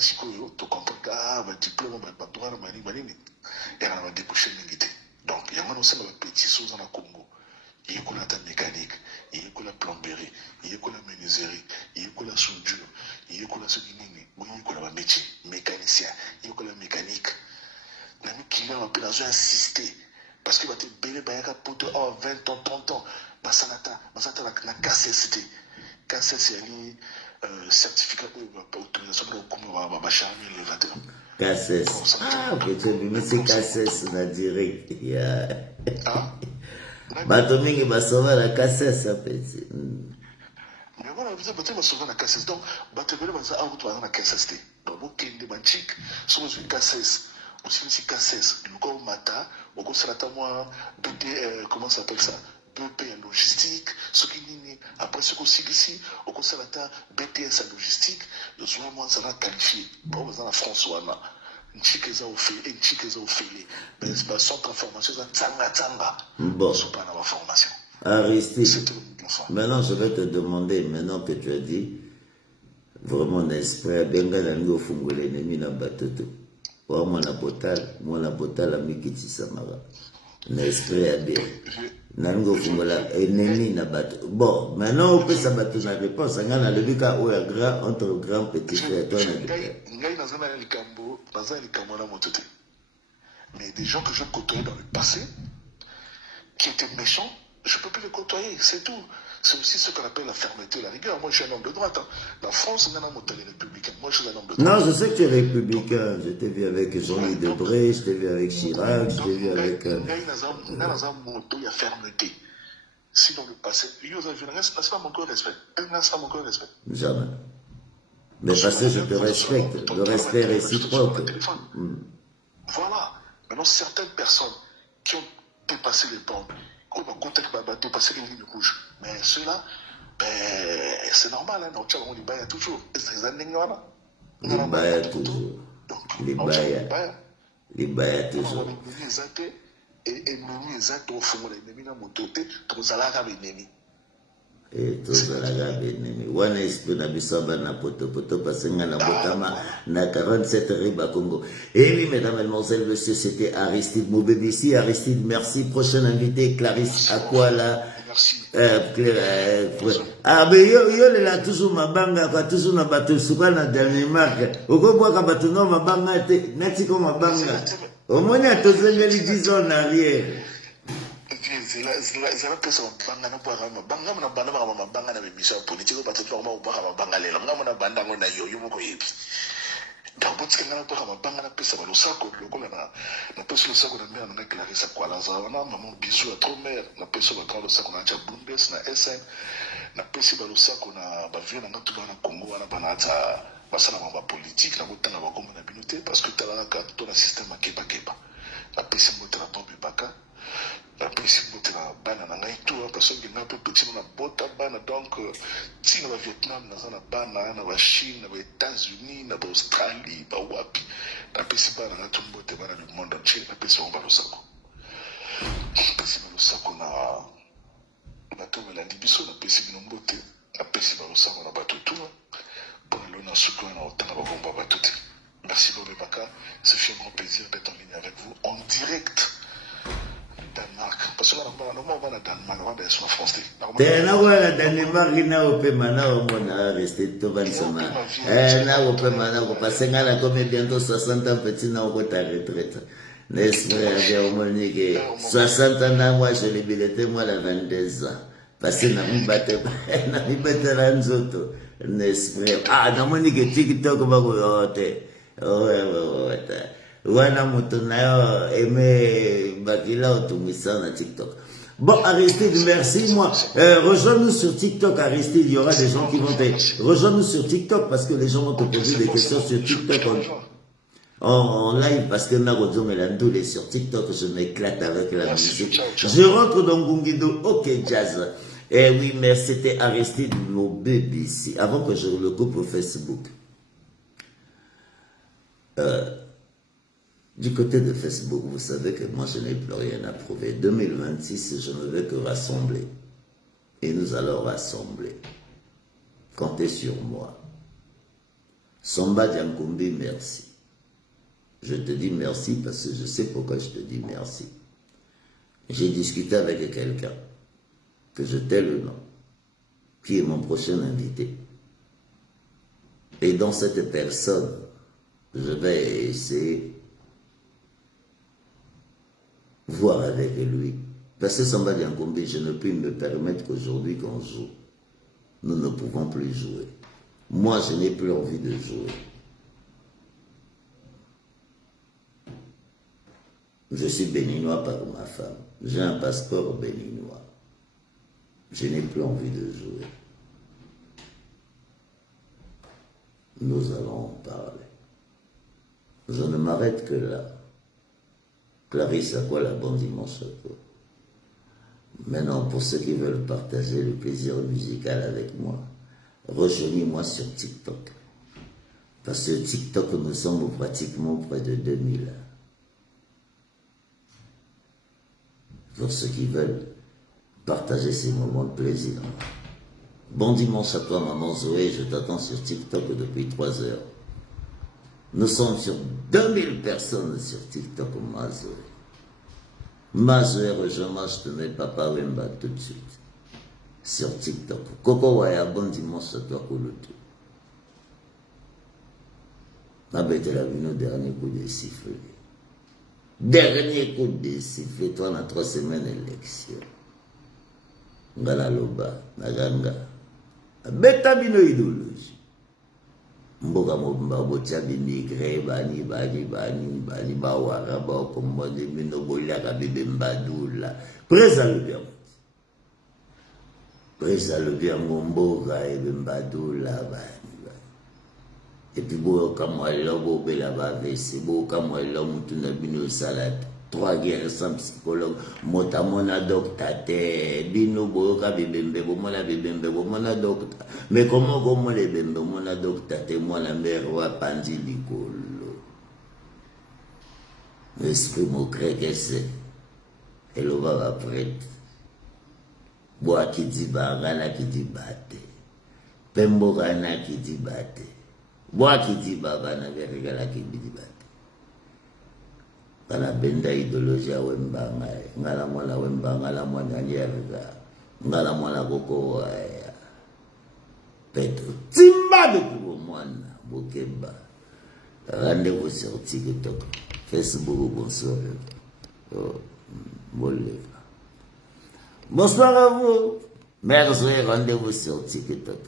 tu comprends, diplôme, droit, et on va déboucher l'ingité. Donc, il y a un petit chose dans le Congo. Il y a la mécanique, il y a la plomberie, il y a la menuiserie, il y a la soudure, il y a la métier, mécanicien, il y a la mécanique. Les clients ont insisté parce que tu as 20 ans, 30 ans, la KCST. KCST, c'est certificat d'autorisation de charmer le 21. KCS. Mais c'est KCS, on a direct. Batomingi basova la KCS, petit. Mais voilà, vous avez sauvé la KCS. Donc, Batomele va dire, vous avez la KCS. Donc, vous avez des manchiques, sur une KCS. Aussi, une KCS. Le corps mata, au cours de moi, comment ça s'appelle ça? BP en logistique, ce qui n'est après ce qu'on signe ici, au cours de BPS en logistique, le soir, moi, ça va qualifier. Bon, vous avez la François, là. Nchikeza ofele, mais le centre de formation, c'est Tsanga. Bon. Pas dans la formation. Aristide, maintenant je vais te demander, maintenant que tu as dit, vraiment l'esprit, benga nango fungole nemi na batoto. Wa mwana botal amikiti samara. L'esprit a bien. Nango fungola ennemi na bateau. Bon, maintenant on peut s'abattre la réponse. On a le bika ou grand entre grand petit frère. Toi, mais des gens que je côtoyais dans le passé, qui étaient méchants, je ne peux plus les côtoyer, c'est tout. C'est aussi ce qu'on appelle la fermeté, la rigueur. Moi, je suis un homme de droite. La France, c'est un homme républicain. Moi, je suis un homme de droite. Non, je sais que tu es républicain. Je t'ai vu avec Jean-Louis Debré, je t'ai vu avec Chirac, je t'ai vu avec... Il y a fermeté. Si dans le passé, n'est-ce pas mon corps respect? N'est-ce pas mon corps respect? Jamais. Mais parce que je te respecte, le respect réciproque. Voilà. Maintenant, certaines personnes qui ont dépasser les bornes. On va contacter le dépasser les lignes rouges. Mais ceux-là, ben, c'est normal, hein. Donc, on les baille toujours. C'est les années, les baille toujours. Les baille. Les baille toujours. Et nous, les actes au fond, les ennemis, dans mon côté, tous à la rame ennemi. Et tous à la rame ennemi. Wana esprit na bisamba na poto parce que na botama na 47 riba Congo. Et oui, mesdames, mademoiselles, monsieur, c'était Aristide Moubébissi. Aristide, merci. Prochain invité, Clarisse Akwala. Merci. Ah, mais yo là toujours mabanga quoi, toujours na bateau suka na Danemark. Okobwaka bateau no mabanga te, nati ko mabanga. Au moins à tous les 10 ans en arrière. C'est la personne banga na banga banga na banga na banga na mission politique parce que vraiment banga banga le ngama na banga na yo moko yebi. Donc botika na banga na pesa ba lusako lokola na pesa lusako na mère na Clarisse kwa la zana maman bisou à trop mère na pesa ba kwa lusako na cha Bundes na SN na pesa ba lusako na ba vieux na ngatu na Congo wana banata basala ba politique na botanga ba komona binote parce que tala ka to na système kepa la pesa motela tombe baka la pesa motela bana na ngai tout parce que na peu petit na bota bana donc si na Vietnam na zana bana na ba Chine na ba États-Unis na ba Australie ba wapi la pesa bana na tumbo te bana du monde entier la pesa on ba losako pesa ba losako na to la libiso na pesa binombote la pesa ba losako na bato tout pour le na suko na otanga ba bomba bato te. Merci Lolo Baka, ce fut un grand plaisir d'être en ligne avec vous en direct Danemark. Parce que normalement on va à Danemark, on va bien sur français. Tena wala Danemark na opema na omona rester to bansona. Na opema na ko pasenga la comme bientôt 60 ans petit na ko ta retraite. N'est-ce pas Monique 60 ans moi je l'ai billeté moi la 22 ans. Parce que na mi batte la nzoto. N'est-ce pas? Ah na Monique TikTok ba ko yote. Wana moto na yo aimé bakila otumisa na TikTok. Bon, Aristide, merci. Moi, rejoins-nous sur TikTok, Aristide. Il y aura des gens qui vont te... Rejoins-nous sur TikTok parce que les gens vont te poser des questions sur TikTok en live parce que Narozo Melando est sur TikTok. Je m'éclate avec la musique. Je rentre dans Gungido. Ok, jazz. Eh oui, mais c'était Aristide, mon bébé ici. Avant que je le coupe au Facebook. Du côté de Facebook, vous savez que moi je n'ai plus rien à prouver. 2026, je ne veux que rassembler. Et nous allons rassembler. Comptez sur moi. Samba Diankumbi, merci. Je te dis merci parce que je sais pourquoi je te dis merci. J'ai discuté avec quelqu'un, que je tais le nom, qui est mon prochain invité. Et dans cette personne, je vais essayer de voir avec lui. Parce que Samba Diankumbi, je ne peux me permettre qu'aujourd'hui qu'on joue. Nous ne pouvons plus jouer. Moi, je n'ai plus envie de jouer. Je suis béninois par ma femme. J'ai un passeport béninois. Je n'ai plus envie de jouer. Nous allons en parler. Je ne m'arrête que là. Clarisse à quoi la bonne dimanche à toi. Maintenant, pour ceux qui veulent partager le plaisir musical avec moi, rejoignez-moi sur TikTok. Parce que TikTok, nous sommes pratiquement près de 2000. Pour ceux qui veulent partager ces moments de plaisir. Bon dimanche à toi, maman Zoé. Je t'attends sur TikTok depuis 3 heures. Nous sommes sur 2000 personnes sur TikTok, ma Zoé. Ma Zoé, rejoins-moi, je te mets Papa Wemba tout de suite. Sur TikTok. Coco Waya, bon dimanche à toi, Kouloutou. Nabete la vino, dernier coup de sifflet. Dernier coup de sifflet, toi, on a 3 semaines d'élection. Ngala Loba, Naganga. Beta bino idéologie. Mboka mobimba botia bimigre bani bawara baokombone bino boliaka bebe mbadula. Preza le bien mboka ebe mbadula bani. Et puis boka mwala bobela ba vese boka mwala mutuna bino sala 3 guerres sans psychologue. Mota mona docteur te. Bino boka bibembe bomona bibembe bomona docteur. Mais comment les bembe mona docteur te moi la mère wa pandi likolo. L'esprit me crée que c'est. Elle va prête. Bois qui dit bagana qui dit bate. Pembo gana qui dit bate. Bois qui dit bagana verigala qui dit bate. Kana benda idéologie ya wembanga. Ngala mwana wembanga la mwana nyerga. Ngala mwana koko ya. Petro. Timba de pour mwana. Bokeba. Rendez-vous sur TikTok. Facebook, bonsoir. Bonsoir à vous. Merci, rendez-vous sur TikTok.